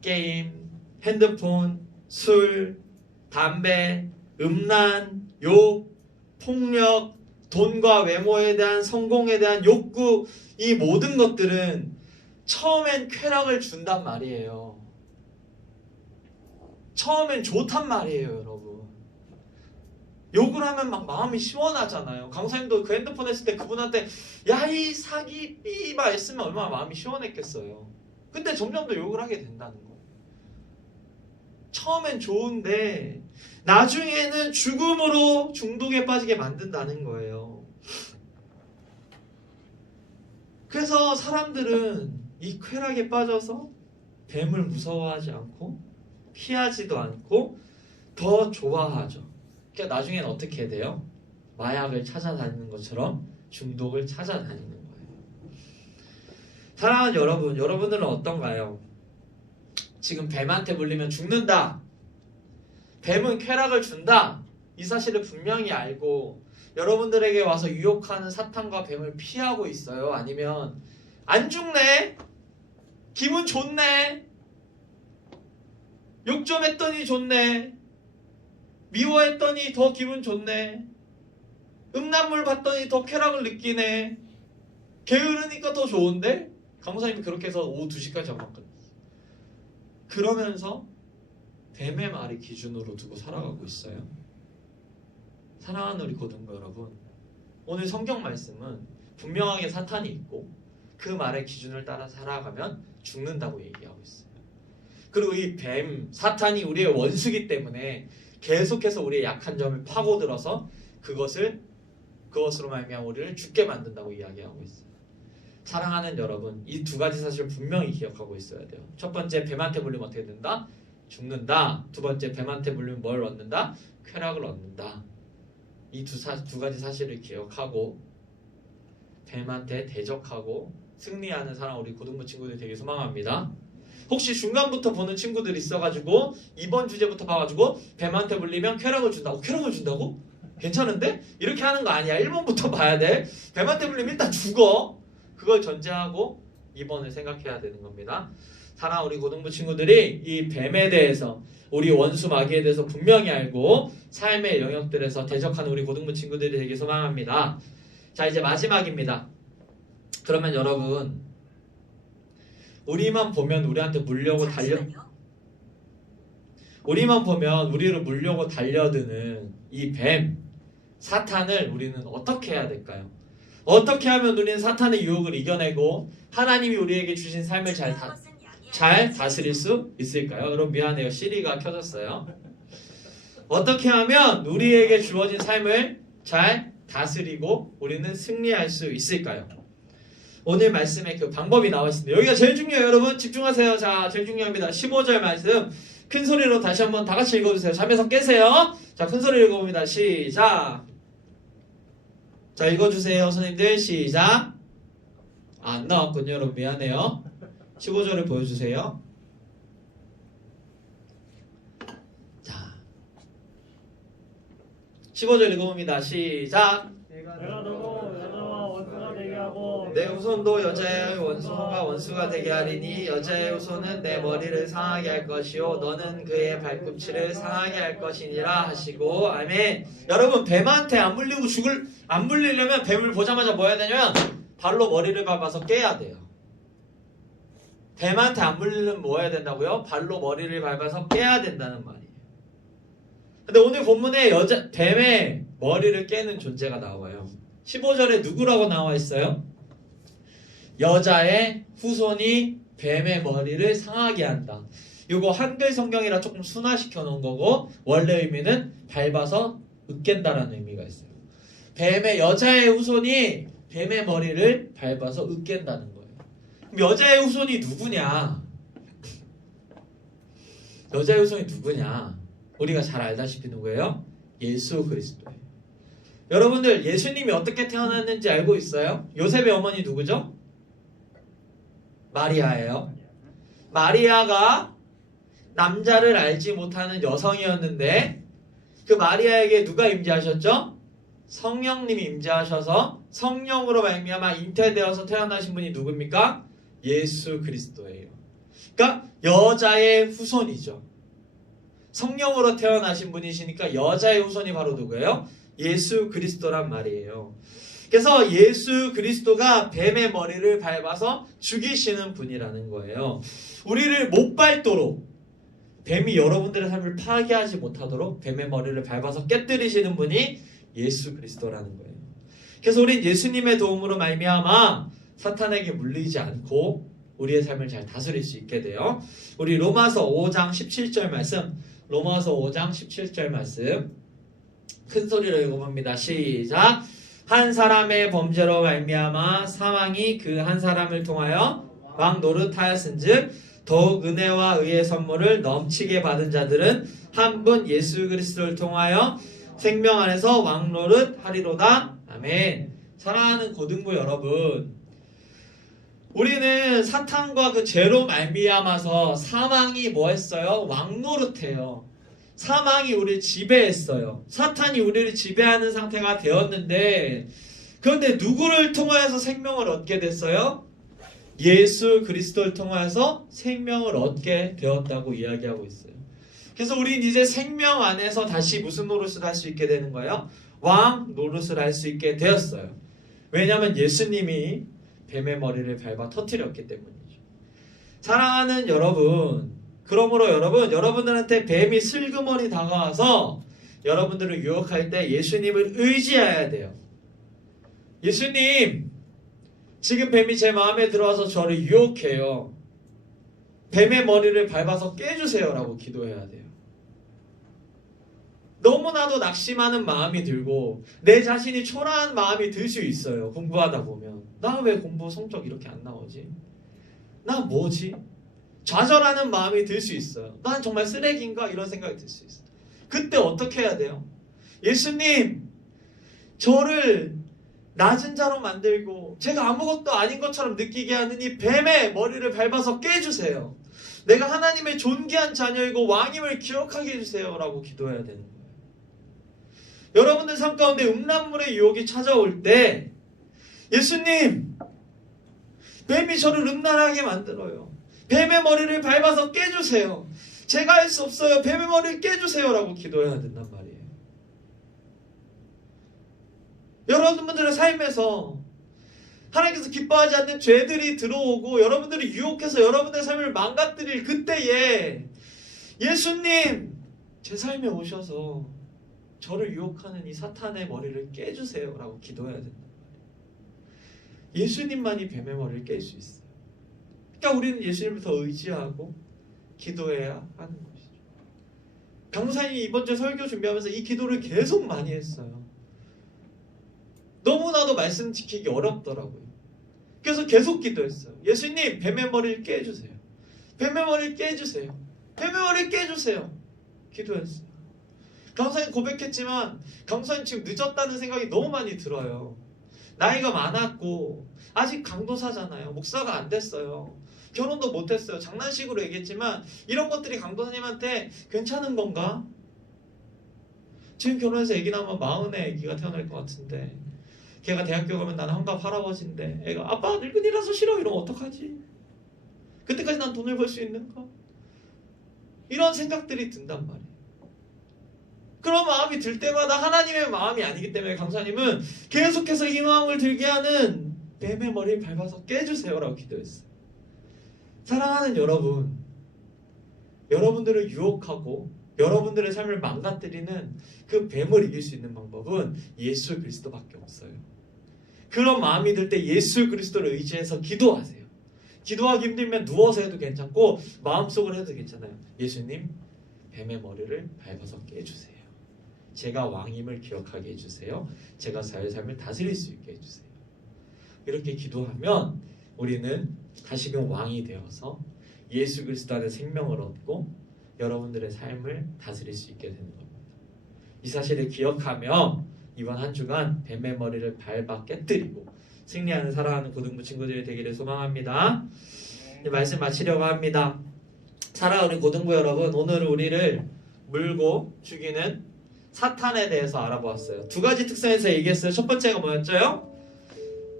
게임, 핸드폰, 술, 담배, 음란, 욕, 폭력, 돈과 외모에 대한 성공에 대한 욕구, 이 모든 것들은 처음엔 쾌락을 준단 말이에요. 처음엔 좋단 말이에요, 여러분. 욕을 하면 막 마음이 시원하잖아요. 강사님도 그 핸드폰 했을 때 그분한테 야 이 사기 삐막 했으면 얼마나 마음이 시원했겠어요. 근데 점점 더 욕을 하게 된다는 거예요. 처음엔 좋은데 나중에는 죽음으로 중독에 빠지게 만든다는 거예요. 그래서 사람들은 이 쾌락에 빠져서 뱀을 무서워하지 않고 피하지도 않고 더 좋아하죠. 그러니까 나중에는 어떻게 돼요? 마약을 찾아다니는 것처럼 중독을 찾아다니는 거예요. 사랑하는 여러분, 여러분들은 어떤가요? 지금 뱀한테 물리면 죽는다. 뱀은 쾌락을 준다. 이 사실을 분명히 알고 여러분들에게 와서 유혹하는 사탄과 뱀을 피하고 있어요? 아니면 안 죽네? 기분 좋네? 욕 좀 했더니 좋네? 미워했더니 더 기분 좋네? 음란물 봤더니 더 쾌락을 느끼네? 게으르니까 더 좋은데? 강사님이 그렇게 해서 오후 2시까지 잡았거든요. 그러면서 뱀의 말이 기준으로 두고 살아가고 있어요. 사랑하는 우리 고등부 여러분, 오늘 성경 말씀은 분명하게 사탄이 있고 그 말의 기준을 따라 살아가면 죽는다고 얘기하고 있어요. 그리고 이 뱀, 사탄이 우리의 원수기 때문에 계속해서 우리의 약한 점을 파고들어서 그것으로 말미암아 우리를 죽게 만든다고 이야기하고 있어요. 사랑하는 여러분, 이 두 가지 사실을 분명히 기억하고 있어야 돼요. 첫 번째, 뱀한테 물리면 어떻게 된다? 죽는다. 두 번째, 뱀한테 물리면 뭘 얻는다? 쾌락을 얻는다. 이 두 가지 사실을 기억하고 뱀한테 대적하고 승리하는 사람 우리 고등부 친구들 되게 소망합니다. 혹시 중간부터 보는 친구들 있어가지고 이번 주제부터 봐가지고 뱀한테 물리면 쾌락을 준다고? 쾌락을 준다고? 괜찮은데? 이렇게 하는 거 아니야. 1번부터 봐야 돼. 뱀한테 물리면 일단 죽어. 그걸 전제하고 2번을 생각해야 되는 겁니다. 사랑하는 우리 고등부 친구들이 이 뱀에 대해서 우리 원수 마귀에 대해서 분명히 알고 삶의 영역들에서 대적하는 우리 고등부 친구들이 되게 소망합니다. 자, 이제 마지막입니다. 그러면 여러분, 우리만 보면 우리한테 물려고 우리만 보면 우리를 물려고 달려드는 이 뱀, 사탄을 우리는 어떻게 해야 될까요? 어떻게 하면 우리는 사탄의 유혹을 이겨내고 하나님이 우리에게 주신 삶을 잘 다스릴 수 있을까요? 여러분 미안해요. 시리가 켜졌어요. 어떻게 하면 우리에게 주어진 삶을 잘 다스리고 우리는 승리할 수 있을까요? 오늘 말씀에 그 방법이 나와 있습니다. 여기가 제일 중요해요. 여러분 집중하세요. 자, 제일 중요합니다. 15절 말씀 큰 소리로 다시 한번 다 같이 읽어주세요. 잠에서 깨세요. 자, 큰 소리로 읽어봅니다. 시작. 자, 읽어주세요. 선생님들 시작. 안 나왔군요. 여러분 미안해요. 15절을 보여주세요. 자, 15절 읽어봅니다. 시작. 내가 너도 여자와 원수가 되게 하고 내 후손도 여자의 원수가 되게 하리니 여자의 후손은 내 머리를 상하게 할 것이요 너는 그의 발꿈치를 상하게 할 것이니라 하시고 아멘. 여러분 뱀한테 안 물리려면 뱀을 보자마자 뭐 해야 되냐면 발로 머리를 밟아서 깨야 돼요. 뱀한테 안 물리려면 뭐 해야 된다고요? 발로 머리를 밟아서 깨야 된다는 말이에요. 근데 오늘 본문에 뱀의 머리를 깨는 존재가 나와요. 15절에 누구라고 나와 있어요? 여자의 후손이 뱀의 머리를 상하게 한다. 이거 한글 성경이라 조금 순화시켜 놓은 거고 원래 의미는 밟아서 으깬다라는 의미가 있어요. 여자의 후손이 뱀의 머리를 밟아서 으깬다는 거예요. 그럼 여자의 후손이 누구냐? 여자의 후손이 누구냐? 우리가 잘 알다시피 누구예요? 예수 그리스도예요. 여러분들 예수님이 어떻게 태어났는지 알고 있어요? 요셉의 어머니 누구죠? 마리아예요. 마리아가 남자를 알지 못하는 여성이었는데 그 마리아에게 누가 임재하셨죠? 성령님이 임재하셔서 성령으로 말미암아 잉태되어서 태어나신 분이 누굽니까? 예수 그리스도예요. 그러니까 여자의 후손이죠. 성령으로 태어나신 분이시니까 여자의 후손이 바로 누구예요? 예수 그리스도란 말이에요. 그래서 예수 그리스도가 뱀의 머리를 밟아서 죽이시는 분이라는 거예요. 우리를 못 밟도록 뱀이 여러분들의 삶을 파괴하지 못하도록 뱀의 머리를 밟아서 깨뜨리시는 분이 예수 그리스도라는 거예요. 그래서 우린 예수님의 도움으로 말미암아 사탄에게 물리지 않고 우리의 삶을 잘 다스릴 수 있게 돼요. 우리 로마서 5장 17절 말씀, 로마서 5장 17절 말씀 큰 소리로 읽어봅니다. 시작. 한 사람의 범죄로 말미암아 사망이 그 한 사람을 통하여 왕 노릇하였은즉 더욱 은혜와 의의 선물을 넘치게 받은 자들은 한 분 예수 그리스도를 통하여 생명 안에서 왕 노릇하리로다. 아멘. 사랑하는 고등부 여러분, 우리는 사탄과 그 죄로 말미암아서 사망이 뭐 했어요? 왕 노릇해요. 사망이 우리를 지배했어요. 사탄이 우리를 지배하는 상태가 되었는데 그런데 누구를 통하여서 생명을 얻게 됐어요? 예수 그리스도를 통하여서 생명을 얻게 되었다고 이야기하고 있어요. 그래서 우리는 이제 생명 안에서 다시 무슨 노릇을 할 수 있게 되는 거예요? 왕 노릇을 할 수 있게 되었어요. 왜냐하면 예수님이 뱀의 머리를 밟아 터뜨렸기 때문이죠. 사랑하는 여러분, 그러므로 여러분들한테 뱀이 슬그머니 다가와서 여러분들을 유혹할 때 예수님을 의지해야 돼요. 예수님, 지금 뱀이 제 마음에 들어와서 저를 유혹해요. 뱀의 머리를 밟아서 깨주세요 라고 기도해야 돼요. 너무나도 낙심하는 마음이 들고 내 자신이 초라한 마음이 들 수 있어요. 공부하다 보면 나 왜 공부 성적 이렇게 안 나오지? 나 뭐지? 좌절하는 마음이 들 수 있어요. 난 정말 쓰레기인가? 이런 생각이 들 수 있어요. 그때 어떻게 해야 돼요? 예수님, 저를 낮은 자로 만들고 제가 아무것도 아닌 것처럼 느끼게 하는 이 뱀의 머리를 밟아서 깨주세요. 내가 하나님의 존귀한 자녀이고 왕임을 기억하게 해주세요 라고 기도해야 되는 거예요. 여러분들 삶 가운데 음란물의 유혹이 찾아올 때 예수님, 뱀이 저를 음란하게 만들어요. 뱀의 머리를 밟아서 깨주세요. 제가 할 수 없어요. 뱀의 머리를 깨주세요 라고 기도해야 된단 말이에요. 여러분들의 삶에서 하나님께서 기뻐하지 않는 죄들이 들어오고 여러분들이 유혹해서 여러분의 삶을 망가뜨릴 그때에 예수님, 제 삶에 오셔서 저를 유혹하는 이 사탄의 머리를 깨주세요 라고 기도해야 된단 말이에요. 예수님만이 뱀의 머리를 깰 수 있어요. 그러니까 우리는 예수님을 더 의지하고 기도해야 하는 것이죠. 강사님이 이번 주 설교 준비하면서 이 기도를 계속 많이 했어요. 너무나도 말씀 지키기 어렵더라고요. 그래서 계속 기도했어요. 예수님, 뱀의 머리를 깨주세요. 뱀의 머리를 깨주세요. 뱀의 머리를 깨주세요. 기도했어요. 강사님 고백했지만 강사님 지금 늦었다는 생각이 너무 많이 들어요. 나이가 많았고 아직 강도사잖아요. 목사가 안 됐어요. 결혼도 못했어요. 장난식으로 얘기했지만 이런 것들이 강도사님한테 괜찮은 건가? 지금 결혼해서 애기 낳으면 40에 애기가 태어날 것 같은데 걔가 대학교 가면 나는 한갑 할아버지인데 애가 아빠 늙은이라서 싫어 이러면 어떡하지? 그때까지 난 돈을 벌 수 있는가? 이런 생각들이 든단 말이에요. 그런 마음이 들 때마다 하나님의 마음이 아니기 때문에 강사님은 계속해서 이 마음을 들게 하는 뱀의 머리를 밟아서 깨주세요라고 기도했어요. 사랑하는 여러분, 여러분들을 유혹하고 여러분들의 삶을 망가뜨리는 그 뱀을 이길 수 있는 방법은 예수 그리스도밖에 없어요. 그런 마음이 들 때 예수 그리스도를 의지해서 기도하세요. 기도하기 힘들면 누워서 해도 괜찮고 마음속으로 해도 괜찮아요. 예수님, 뱀의 머리를 밟아서 깨주세요. 제가 왕임을 기억하게 해주세요. 제가 자의 삶을 다스릴 수 있게 해주세요. 이렇게 기도하면 우리는 다시금 왕이 되어서 예수 그리스도 안에 생명을 얻고 여러분들의 삶을 다스릴 수 있게 되는 겁니다. 이 사실을 기억하며 이번 한 주간 뱀의 머리를 밟아 깨뜨리고 승리하는 사랑하는 고등부 친구들이 되기를 소망합니다. 이제 말씀 마치려고 합니다. 사랑하는 고등부 여러분, 오늘 우리를 물고 죽이는 사탄에 대해서 알아보았어요. 두 가지 특성에서 얘기했어요. 첫 번째가 뭐였죠?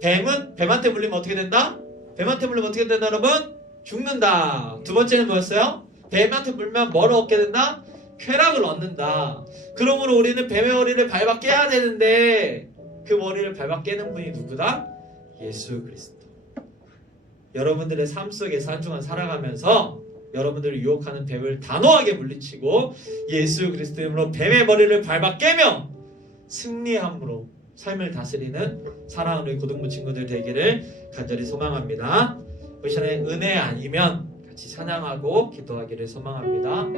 뱀은 뱀한테 물리면 어떻게 된다? 뱀한테 물리면 어떻게 된다 여러분? 죽는다. 두 번째는 뭐였어요? 뱀한테 물면 뭐를 얻게 된다? 쾌락을 얻는다. 그러므로 우리는 뱀의 머리를 밟아 깨야 되는데 그 머리를 밟아 깨는 분이 누구다? 예수 그리스도. 여러분들의 삶 속에서 한 주간 살아가면서 여러분들을 유혹하는 뱀을 단호하게 물리치고 예수 그리스도의 이름으로 뱀의 머리를 밟아 깨며 승리함으로 삶을 다스리는 사랑하는 고등부 친구들 되기를 간절히 소망합니다. 우리 시간에 은혜 아니면 같이 찬양하고 기도하기를 소망합니다.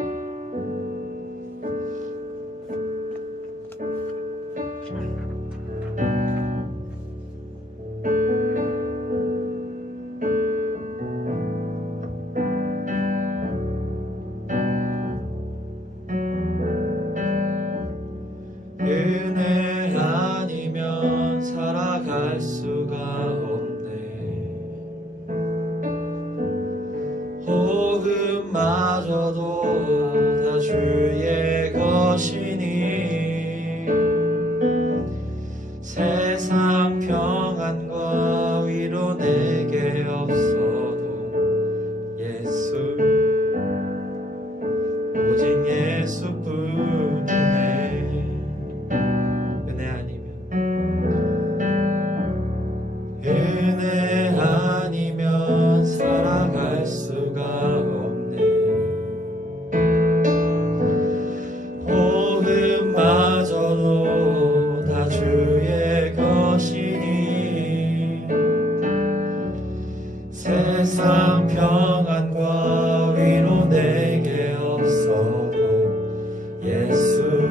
은혜 아니면 살아갈 수가 없네. 호흡마저도 다 주의 것이니 세상 평안과 위로 내게 없어도 예수, 오직 예수뿐이네. 은혜 아니면 살아갈 수가 없네. 호흡마저도 다 주의 것이니 세상 평안과 위로 내게 없어도 예수,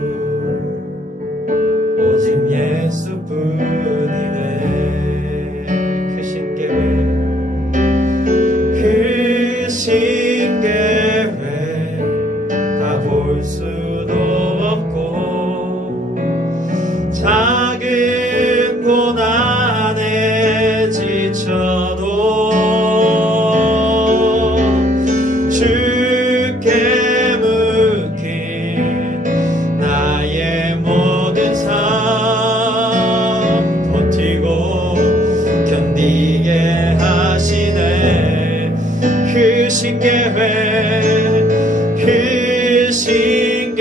오직 예수뿐이네. 신계획 다 볼 수도 없고 작은 고난에 지쳐도 주께 묶인 나의 모든 삶 버티고 견디게 하시네. 그 신계획, 그 신계획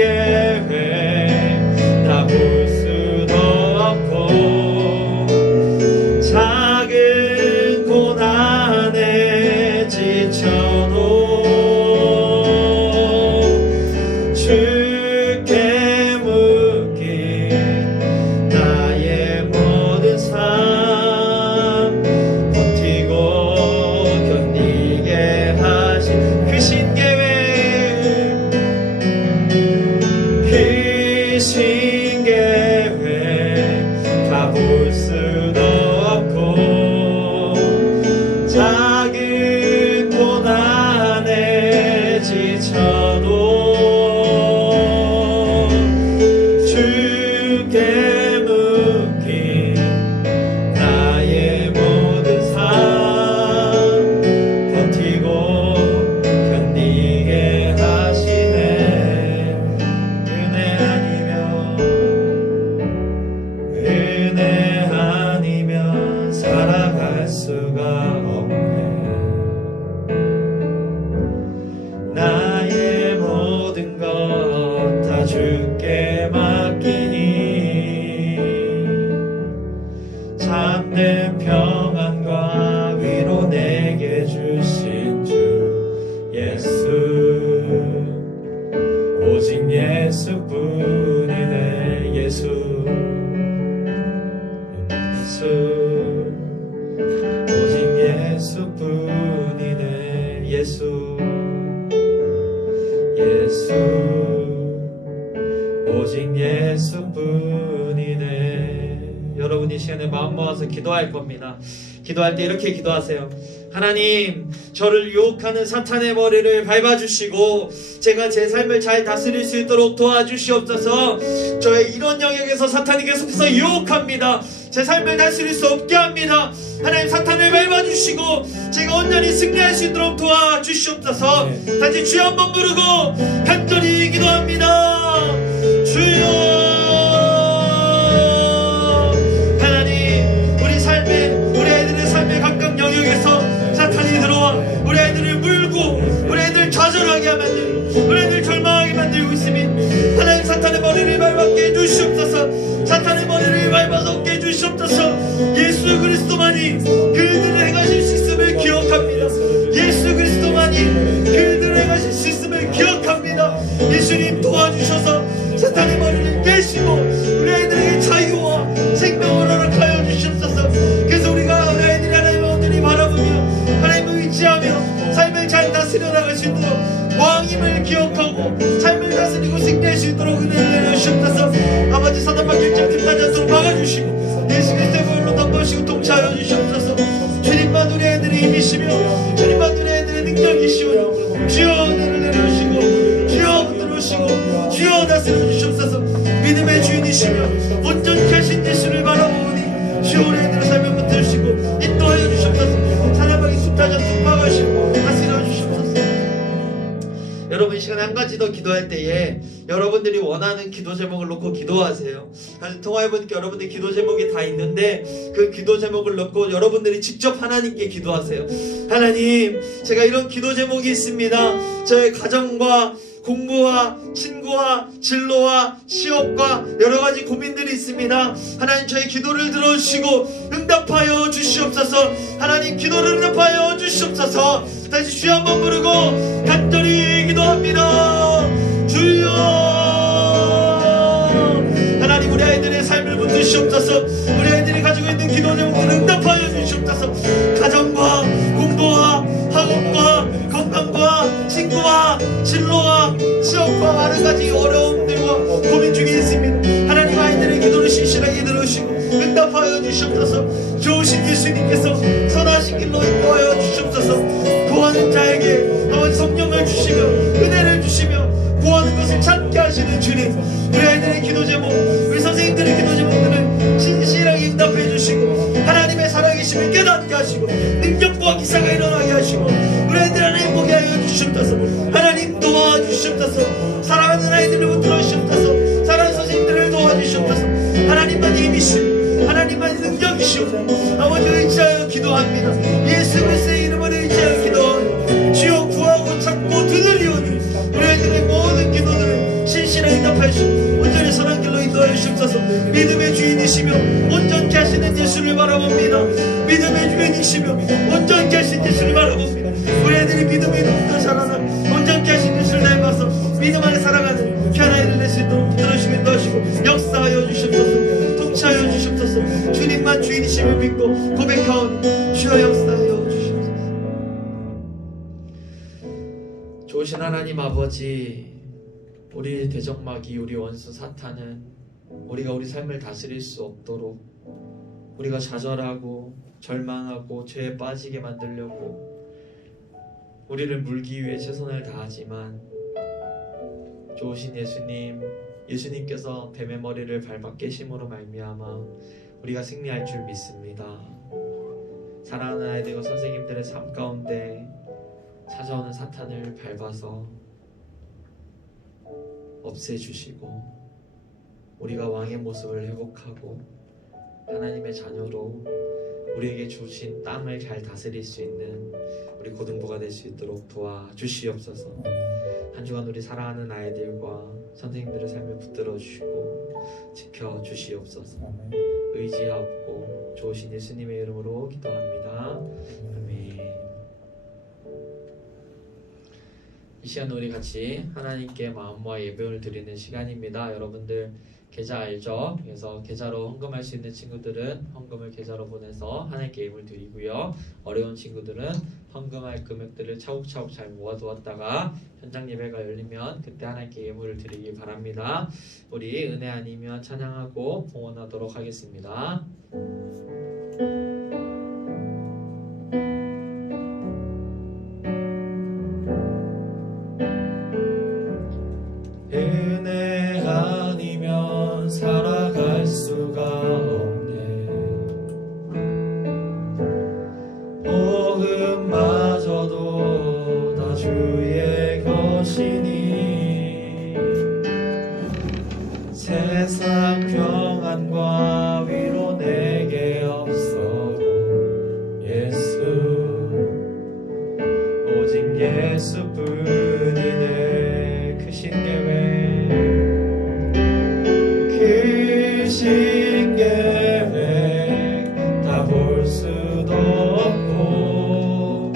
주께 맡기니 참된 평안과 위로 내게 주신 주 예수 오직 예수뿐이네 예수 오직 예수뿐이네 예수 오직 예수뿐이네. 여러분 이 시간에 마음 모아서 기도할 겁니다. 기도할 때 이렇게 기도하세요. 하나님, 저를 유혹하는 사탄의 머리를 밟아주시고 제가 제 삶을 잘 다스릴 수 있도록 도와주시옵소서. 저의 이런 영역에서 사탄이 계속해서 유혹합니다. 제 삶을 다스릴 수 없게 합니다. 하나님, 사탄을 밟아주시고 제가 온전히 승리할 수 있도록 도와주시옵소서. 다시 주여 한번 부르고 간절히 기도합니다. 주여. 하나님, 우리 아이들의 삶의 각각 영역에서 사탄이 들어와 우리 아이들을 물고 우리 아이들을 좌절하게 만들고 우리 아이들을 절망하게 만들고 있으니 하나님, 사탄의 머리를 밟게 해주시옵소서. 사탄의 머리를 밟아서 얻게 해주시옵소서. 예수 그리스도만이 그들을 행하실 수 있음을 기억합니다. 예수 그리스도만이 그들을 행하실 수 있음을 기억합니다. 예수님 도와주셔서 사탄의 머리를 깨시고 우리 아이들에게 자유와 생명을 허락하여 주시옵소서. 그래서 우리가 우리 아이들이 하나님을 온전히 바라보며 하나님을 의지하며 삶을 잘 다스려 나갈 수 있도록 왕임을 기억하고 삶을 다스리고 승리할 수 있도록 은혜를 내려주시옵소서. 아버지, 사단과 결정 끝나지 않도록 막아주시고 예수 그리스도의 보혈로 덮어주시고 통치하여 주시옵소서. 주님만 우리 아이들의 힘이시며 주님만 우리 아이들의 능력이시오. 주여 은혜를 내려주시고 주여 붙들으시고 주여 다스려 주시옵소서. 믿음의 주인이시며 온전케 하신 예수를 바라보니 주여 우리 아이들의 삶을 붙들으시고 인도하여 주시옵소서. 사단방이 숫자지 않도록 막아주시고 다스려 주시옵소서. 여러분, 이 시간에 한 가지 더 기도할 때에 여러분들이 원하는 기도 제목을 놓고 기도하세요. 통화해보니까 여러분들 기도 제목이 다 있는데 그 기도 제목을 놓고 여러분들이 직접 하나님께 기도하세요. 하나님, 제가 이런 기도 제목이 있습니다. 저의 가정과 공부와 친구와 진로와 취업과 여러가지 고민들이 있습니다. 하나님, 저의 기도를 들어주시고 응답하여 주시옵소서. 하나님, 기도를 응답하여 주시옵소서. 다시 주여 한번 부르고 간절히 기도합니다. 주여. 하나님, 우리 아이들의 삶을 붙드시옵소서. 우리 아이들이 가지고 있는 기도 제목들을 응답하여 주시옵소서. 가정과 공부와 학업과 건강과 친구와 진로와 취업과 많은 가지 어려움들과 고민 중에 있습니다. 하나님, 아이들의 기도를 신실하게 들으시고 응답하여 주시옵소서. 좋으신 예수님께서 선하신 길로 인도하여 주시옵소서. 구하는 자에게 아버지 성령을 주시며 은혜를 주시며 구하는 것을 찾게 하시는 주님, 우리 아이들의 기도 제목, 우리 선생님들의 기도 제목들을 진실하게 응답해 주시고 하나님의 살아계심을 깨닫게 하시고 능력과 기사가 일어나게 하시고 우리 아이들 하나님 보게 하여 주시옵소서. 하나님 도와주시옵소서. 사랑하는 아이들을 붙들어 주시옵소서. 사랑하는 선생님들을 도와주시옵소서. 하나님만 힘이시오. 하나님만 능력이시오. 아버지, 의지하여 기도합니다. 예수 그리스도의 이름으로 의지하여 기도하오니 주여 구하고 찾고 두드리오니 우리 아이들의 모든 기도들을 신실하게 응답하시고 온전히 선한 길로 인도하여 주시옵소서. 믿음의 주인이시며 온전케 하시는 예수를 바라봅니다. 믿음의 주인이시며 온전케 하신 예수를 바라봅니다. 우리 애들이 믿음이 더욱더 자라나 온전케 하신 예수를 닮아서 믿음 안에 살아가는 귀한 아이를 낼 수 있도록 들으시고 인도하시고 역사하여 주시옵소서. 통치하여 주시옵소서. 주님만 주인이심을 믿고 고백하오니 주여 역사하여 주시옵소서. 좋으신 하나님 아버지, 우리 대적마귀, 우리 원수 사탄은 우리가 우리 삶을 다스릴 수 없도록 우리가 좌절하고 절망하고 죄에 빠지게 만들려고 우리를 물기 위해 최선을 다하지만 좋으신 예수님께서 뱀의 머리를 밟아 깨심으로 말미암아 우리가 승리할 줄 믿습니다. 사랑하는 아이들과 선생님들의 삶 가운데 찾아오는 사탄을 밟아서 없애주시고 우리가 왕의 모습을 회복하고 하나님의 자녀로 우리에게 주신 땅을 잘 다스릴 수 있는 우리 고등부가 될 수 있도록 도와주시옵소서. 한 주간 우리 사랑하는 아이들과 선생님들의 삶을 붙들어 주시고 지켜 주시옵소서. 의지하고 좋으신 예수님의 이름으로 기도합니다. 아멘. 이 시간 우리 같이 하나님께 마음과 예배를 드리는 시간입니다. 여러분들 계좌 알죠? 그래서 계좌로 헌금할 수 있는 친구들은 헌금을 계좌로 보내서 하나님께 예물 드리고요. 어려운 친구들은 헌금할 금액들을 차곡차곡 잘 모아두었다가 현장 예배가 열리면 그때 하나님께 예물을 드리기 바랍니다. 우리 은혜 아니면 찬양하고 봉헌하도록 하겠습니다. 은혜 아니면 살아갈 수가 없네. 복음마저도 다 주의 것이니 세상 평안과 위로 내게 없어도 예수 오직 예수뿐이네. 크신 계획 다 볼 수도 없고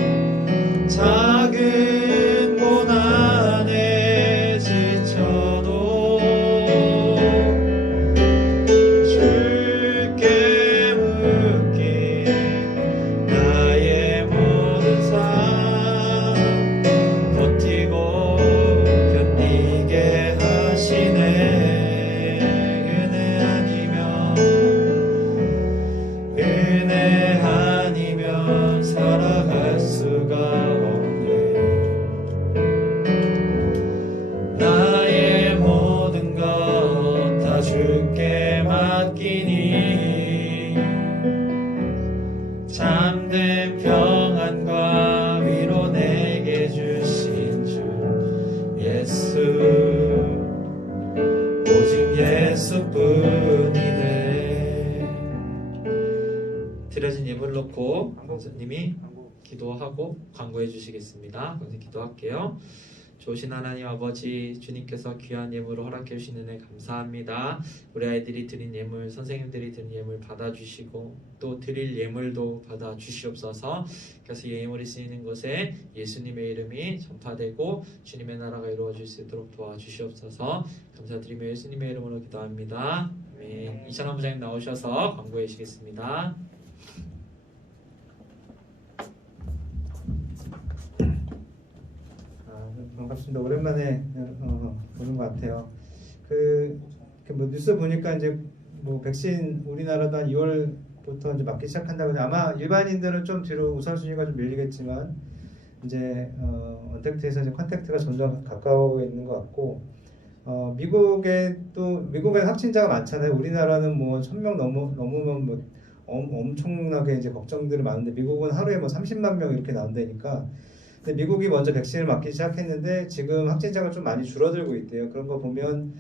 작은 고난에 지쳐도 주께 묶인 나의 모든 삶 버티고 견디게 하시네. 은혜 아니면 살아갈 수가 없네. 나의 모든 것 다 주께 맡기니 참된 평안과 위로 내게 주신 주 예수 오직 예수뿐이네. 드려진 예물 놓고 강사님이 기도하고 광고해 주시겠습니다. 그래서 기도할게요. 좋으신 하나님 아버지, 주님께서 귀한 예물을 허락해 주신 은혜 감사합니다. 우리 아이들이 드린 예물, 선생님들이 드린 예물 받아주시고 또 드릴 예물도 받아주시옵소서. 그래서 이 예물이 쓰이는 곳에 예수님의 이름이 전파되고 주님의 나라가 이루어질 수 있도록 도와주시옵소서. 감사드리며 예수님의 이름으로 기도합니다. 아멘. 이찬원 부장님 나오셔서 광고해 주시겠습니다. 반갑습니다. 오랜만에 보는 것 같아요. 뭐 뉴스 보니까 이제 뭐 백신 우리나라도 한 2월부터 이제 맞기 시작한다고 해서 아마 일반인들은 좀 뒤로 우선순위가 좀 밀리겠지만 이제 언택트에서 이제 컨택트가 점점 가까워오고 있는 것 같고 미국엔 확진자가 많잖아요. 우리나라는 뭐 1,000명 넘으면 뭐 엄청나게 이제 걱정들이 많은데 미국은 하루에 뭐 30만 명 이렇게 나온다니까. 근데 미국이 먼저 백신을 맞기 시작했는데 지금 확진자가 좀 많이 줄어들고 있대요. 그런 거 보면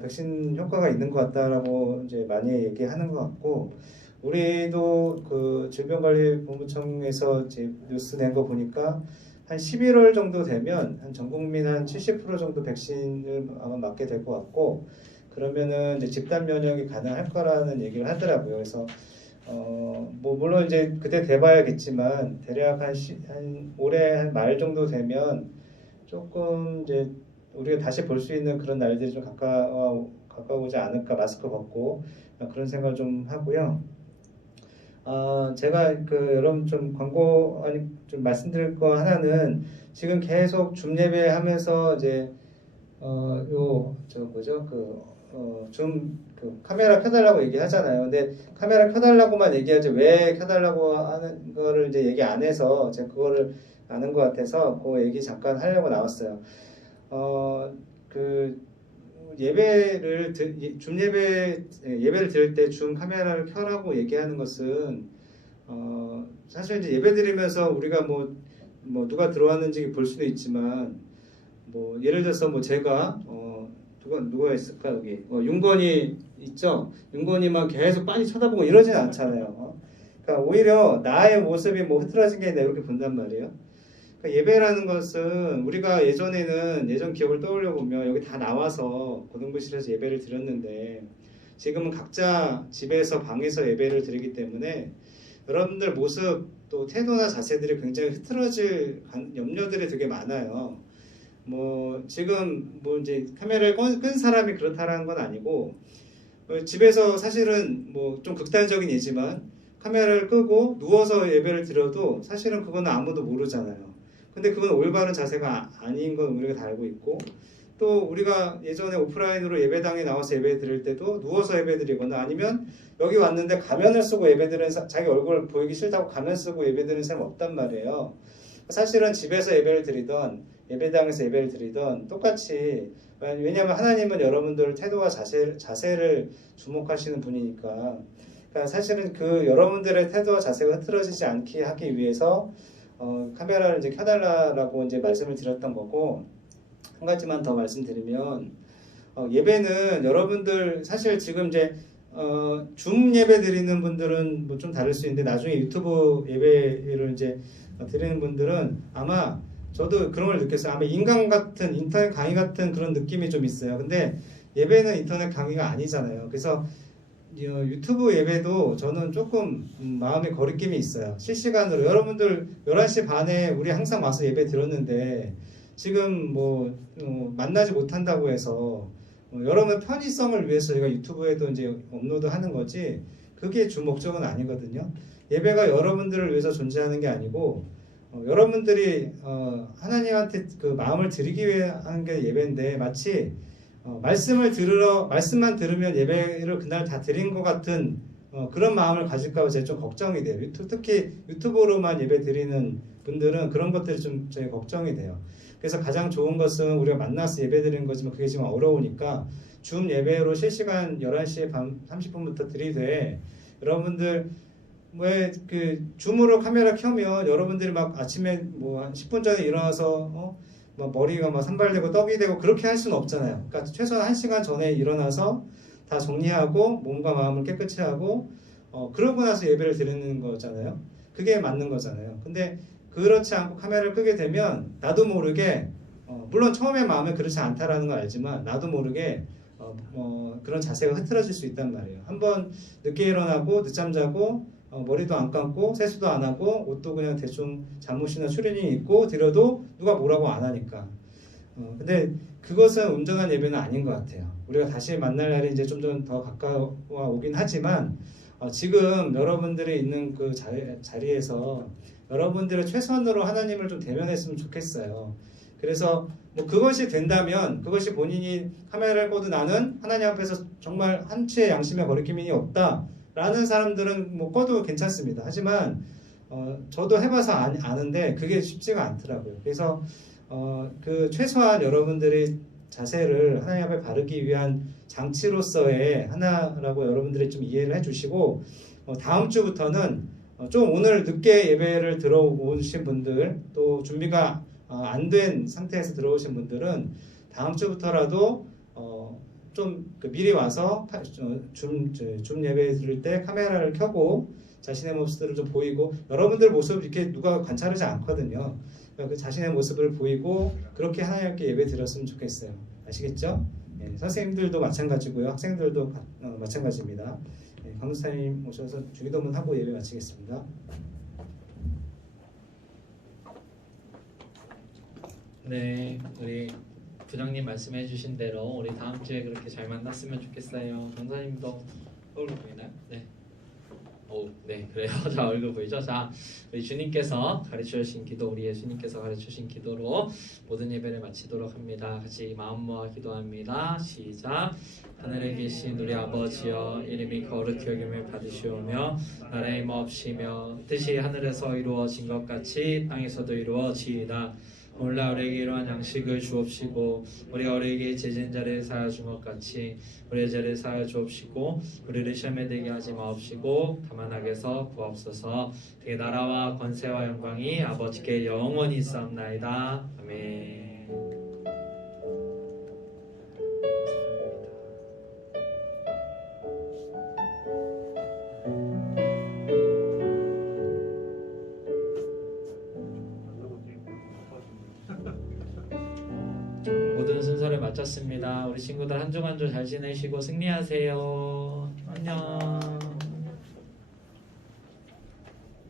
백신 효과가 있는 것 같다라고 이제 많이 얘기하는 것 같고 우리도 그 질병관리본부청에서 이제 뉴스 낸 거 보니까 한 11월 정도 되면 한 전 국민 한 70% 정도 백신을 아마 맞게 될 것 같고 그러면은 이제 집단 면역이 가능할 거라는 얘기를 하더라고요. 그래서 뭐 물론 이제 그때 돼봐야겠지만 대략 한 올해 한 말 정도 되면 조금 이제 우리가 다시 볼 수 있는 그런 날들이 좀 가까워오지 않을까. 마스크 벗고 그런 생각을 좀 하고요. 제가 여러분 좀 광고 아니 좀 말씀드릴 거 하나는 지금 계속 줌 예배 하면서 이제 줌 카메라 켜달라고 얘기하잖아요. 근데 카메라 켜달라고만 얘기하지 왜 켜달라고 하는 거를 이제 얘기 안 해서 제가 그거를 아는 것 같아서 그 얘기 잠깐 하려고 나왔어요. 줌 예배를 드릴 때 줌 카메라를 켜라고 얘기하는 것은 사실 이제 예배 드리면서 우리가 뭐 누가 들어왔는지 볼 수도 있지만 뭐 예를 들어서 뭐 제가 누가 있을까 여기 윤건이 있죠. 윤건이만 계속 빤히 쳐다보고 이러진 않잖아요. 그러니까 오히려 나의 모습이 뭐 흐트러진 게 있나 이렇게 본단 말이에요. 그러니까 예배라는 것은 우리가 예전 기억을 떠올려 보면 여기 다 나와서 고등부실에서 예배를 드렸는데 지금은 각자 집에서 방에서 예배를 드리기 때문에 여러분들 모습 또 태도나 자세들이 굉장히 흐트러질 염려들이 되게 많아요. 뭐 지금 뭐 이제 카메라를 끈 사람이 그렇다라는 건 아니고 집에서 사실은 뭐 좀 극단적인 예지만 카메라를 끄고 누워서 예배를 드려도 사실은 그건 아무도 모르잖아요. 근데 그건 올바른 자세가 아닌 건 우리가 다 알고 있고 또 우리가 예전에 오프라인으로 예배당에 나와서 예배 드릴 때도 누워서 예배 드리거나 아니면 여기 왔는데 가면을 쓰고 예배 드리는 자기 얼굴 보이기 싫다고 가면 쓰고 예배 드리는 사람 없단 말이에요. 사실은 집에서 예배를 드리던 예배당에서 예배를 드리던 똑같이 왜냐하면 하나님은 여러분들 태도와 자세를 주목하시는 분이니까 그러니까 사실은 그 여러분들의 태도와 자세가 흐트러지지 않게 하기 위해서 카메라를 이제 켜달라고 이제 말씀을 드렸던 거고 한 가지만 더 말씀드리면 예배는 여러분들 사실 지금 이제 줌 예배 드리는 분들은 뭐 좀 다를 수 있는데 나중에 유튜브 예배를 이제 드리는 분들은 아마 저도 그런 걸 느꼈어요. 아마 인강 같은 인터넷 강의 같은 그런 느낌이 좀 있어요. 근데 예배는 인터넷 강의가 아니잖아요. 그래서 유튜브 예배도 저는 조금 마음의 거리낌이 있어요. 실시간으로 여러분들 11시 반에 우리 항상 와서 예배 드렸는데 지금 뭐 만나지 못한다고 해서 여러분 편의성을 위해서 저희가 유튜브에도 이제 업로드하는 거지 그게 주 목적은 아니거든요. 예배가 여러분들을 위해서 존재하는 게 아니고 여러분들이 하나님한테 그 마음을 드리기 위해 하는 게 예배인데 마치 말씀만 들으면 예배를 그날 다 드린 것 같은 그런 마음을 가질까 봐 제가 좀 걱정이 돼요. 특히 유튜브로만 예배 드리는 분들은 그런 것들이 좀 저희 걱정이 돼요. 그래서 가장 좋은 것은 우리가 만나서 예배 드리는 거지만 그게 지금 어려우니까 줌 예배로 실시간 11시에 밤 30분부터 드리되 여러분들 왜 그 줌으로 카메라 켜면 여러분들이 막 아침에 뭐 한 10분 전에 일어나서 막 머리가 막 산발되고 떡이 되고 그렇게 할 수는 없잖아요. 그러니까 최소한 1시간 전에 일어나서 다 정리하고 몸과 마음을 깨끗이 하고 그러고 나서 예배를 드리는 거잖아요. 그게 맞는 거잖아요. 근데 그렇지 않고 카메라를 끄게 되면 나도 모르게 물론 처음에 마음에 그렇지 않다라는 걸 알지만 나도 모르게 그런 자세가 흐트러질 수 있단 말이에요. 한번 늦게 일어나고 늦잠 자고 머리도 안 감고 세수도 안 하고 옷도 그냥 대충 잠옷이나 추리닝 입고 드려도 누가 뭐라고 안 하니까. 근데 그것은 온전한 예배는 아닌 것 같아요. 우리가 다시 만날 날이 이제 좀 더 가까워 오긴 하지만 지금 여러분들이 있는 그 자리에서 여러분들의 최선으로 하나님을 좀 대면했으면 좋겠어요. 그래서 뭐 그것이 된다면 그것이 본인이 카메라를 꺼도 나는 하나님 앞에서 정말 한치의 양심의 거리낌이 없다 라는 사람들은 뭐 꺼도 괜찮습니다. 하지만 저도 해봐서 아는데 그게 쉽지가 않더라고요. 그래서 그 최소한 여러분들의 자세를 하나님 앞에 바르기 위한 장치로서의 하나라고 여러분들이 좀 이해를 해주시고 다음 주부터는 좀 오늘 늦게 예배를 들어오신 분들 또 준비가 안 된 상태에서 들어오신 분들은 다음 주부터라도 좀 미리 와서 줌 예배 드릴 때 카메라를 켜고 자신의 모습들을 좀 보이고 여러분들 모습을 이렇게 누가 관찰하지 않거든요. 그러니까 그 자신의 모습을 보이고 그렇게 하나님께 예배 드렸으면 좋겠어요. 아시겠죠? 예, 선생님들도 마찬가지고요. 학생들도 마찬가지입니다. 예, 강도사님 오셔서 주기도문 하고 예배 마치겠습니다. 네, 우리 부장님 말씀해 주신 대로 우리 다음 주에 그렇게 잘 만났으면 좋겠어요. 전사님도 얼굴 보이나요? 네. 네, 그래요. 자, 얼굴 보이죠? 자, 우리 주님께서 가르쳐 주신 기도, 우리 예수님께서 가르쳐 주신 기도로 모든 예배를 마치도록 합니다. 같이 마음 모아 기도합니다. 시작. 하늘에 계신 우리 아버지여, 이름이 거룩히 여김을 받으시오며 나라의 마옵시며 뜻이 하늘에서 이루어진 것 같이 땅에서도 이루어지이다. 오늘날 우리에게 이러한 양식을 주옵시고 우리가 우리에게 죄진 자를 사하여 준 것 같이 우리의 죄를 사하여 주옵시고 우리를 시험에 들게 하지 마옵시고 다만 악에서 구하옵소서. 그의 나라와 권세와 영광이 아버지께 영원히 있사옵나이다. 아멘. 마쳤습니다. 우리 친구들 한 주 한 주 잘 지내시고 승리하세요. 안녕.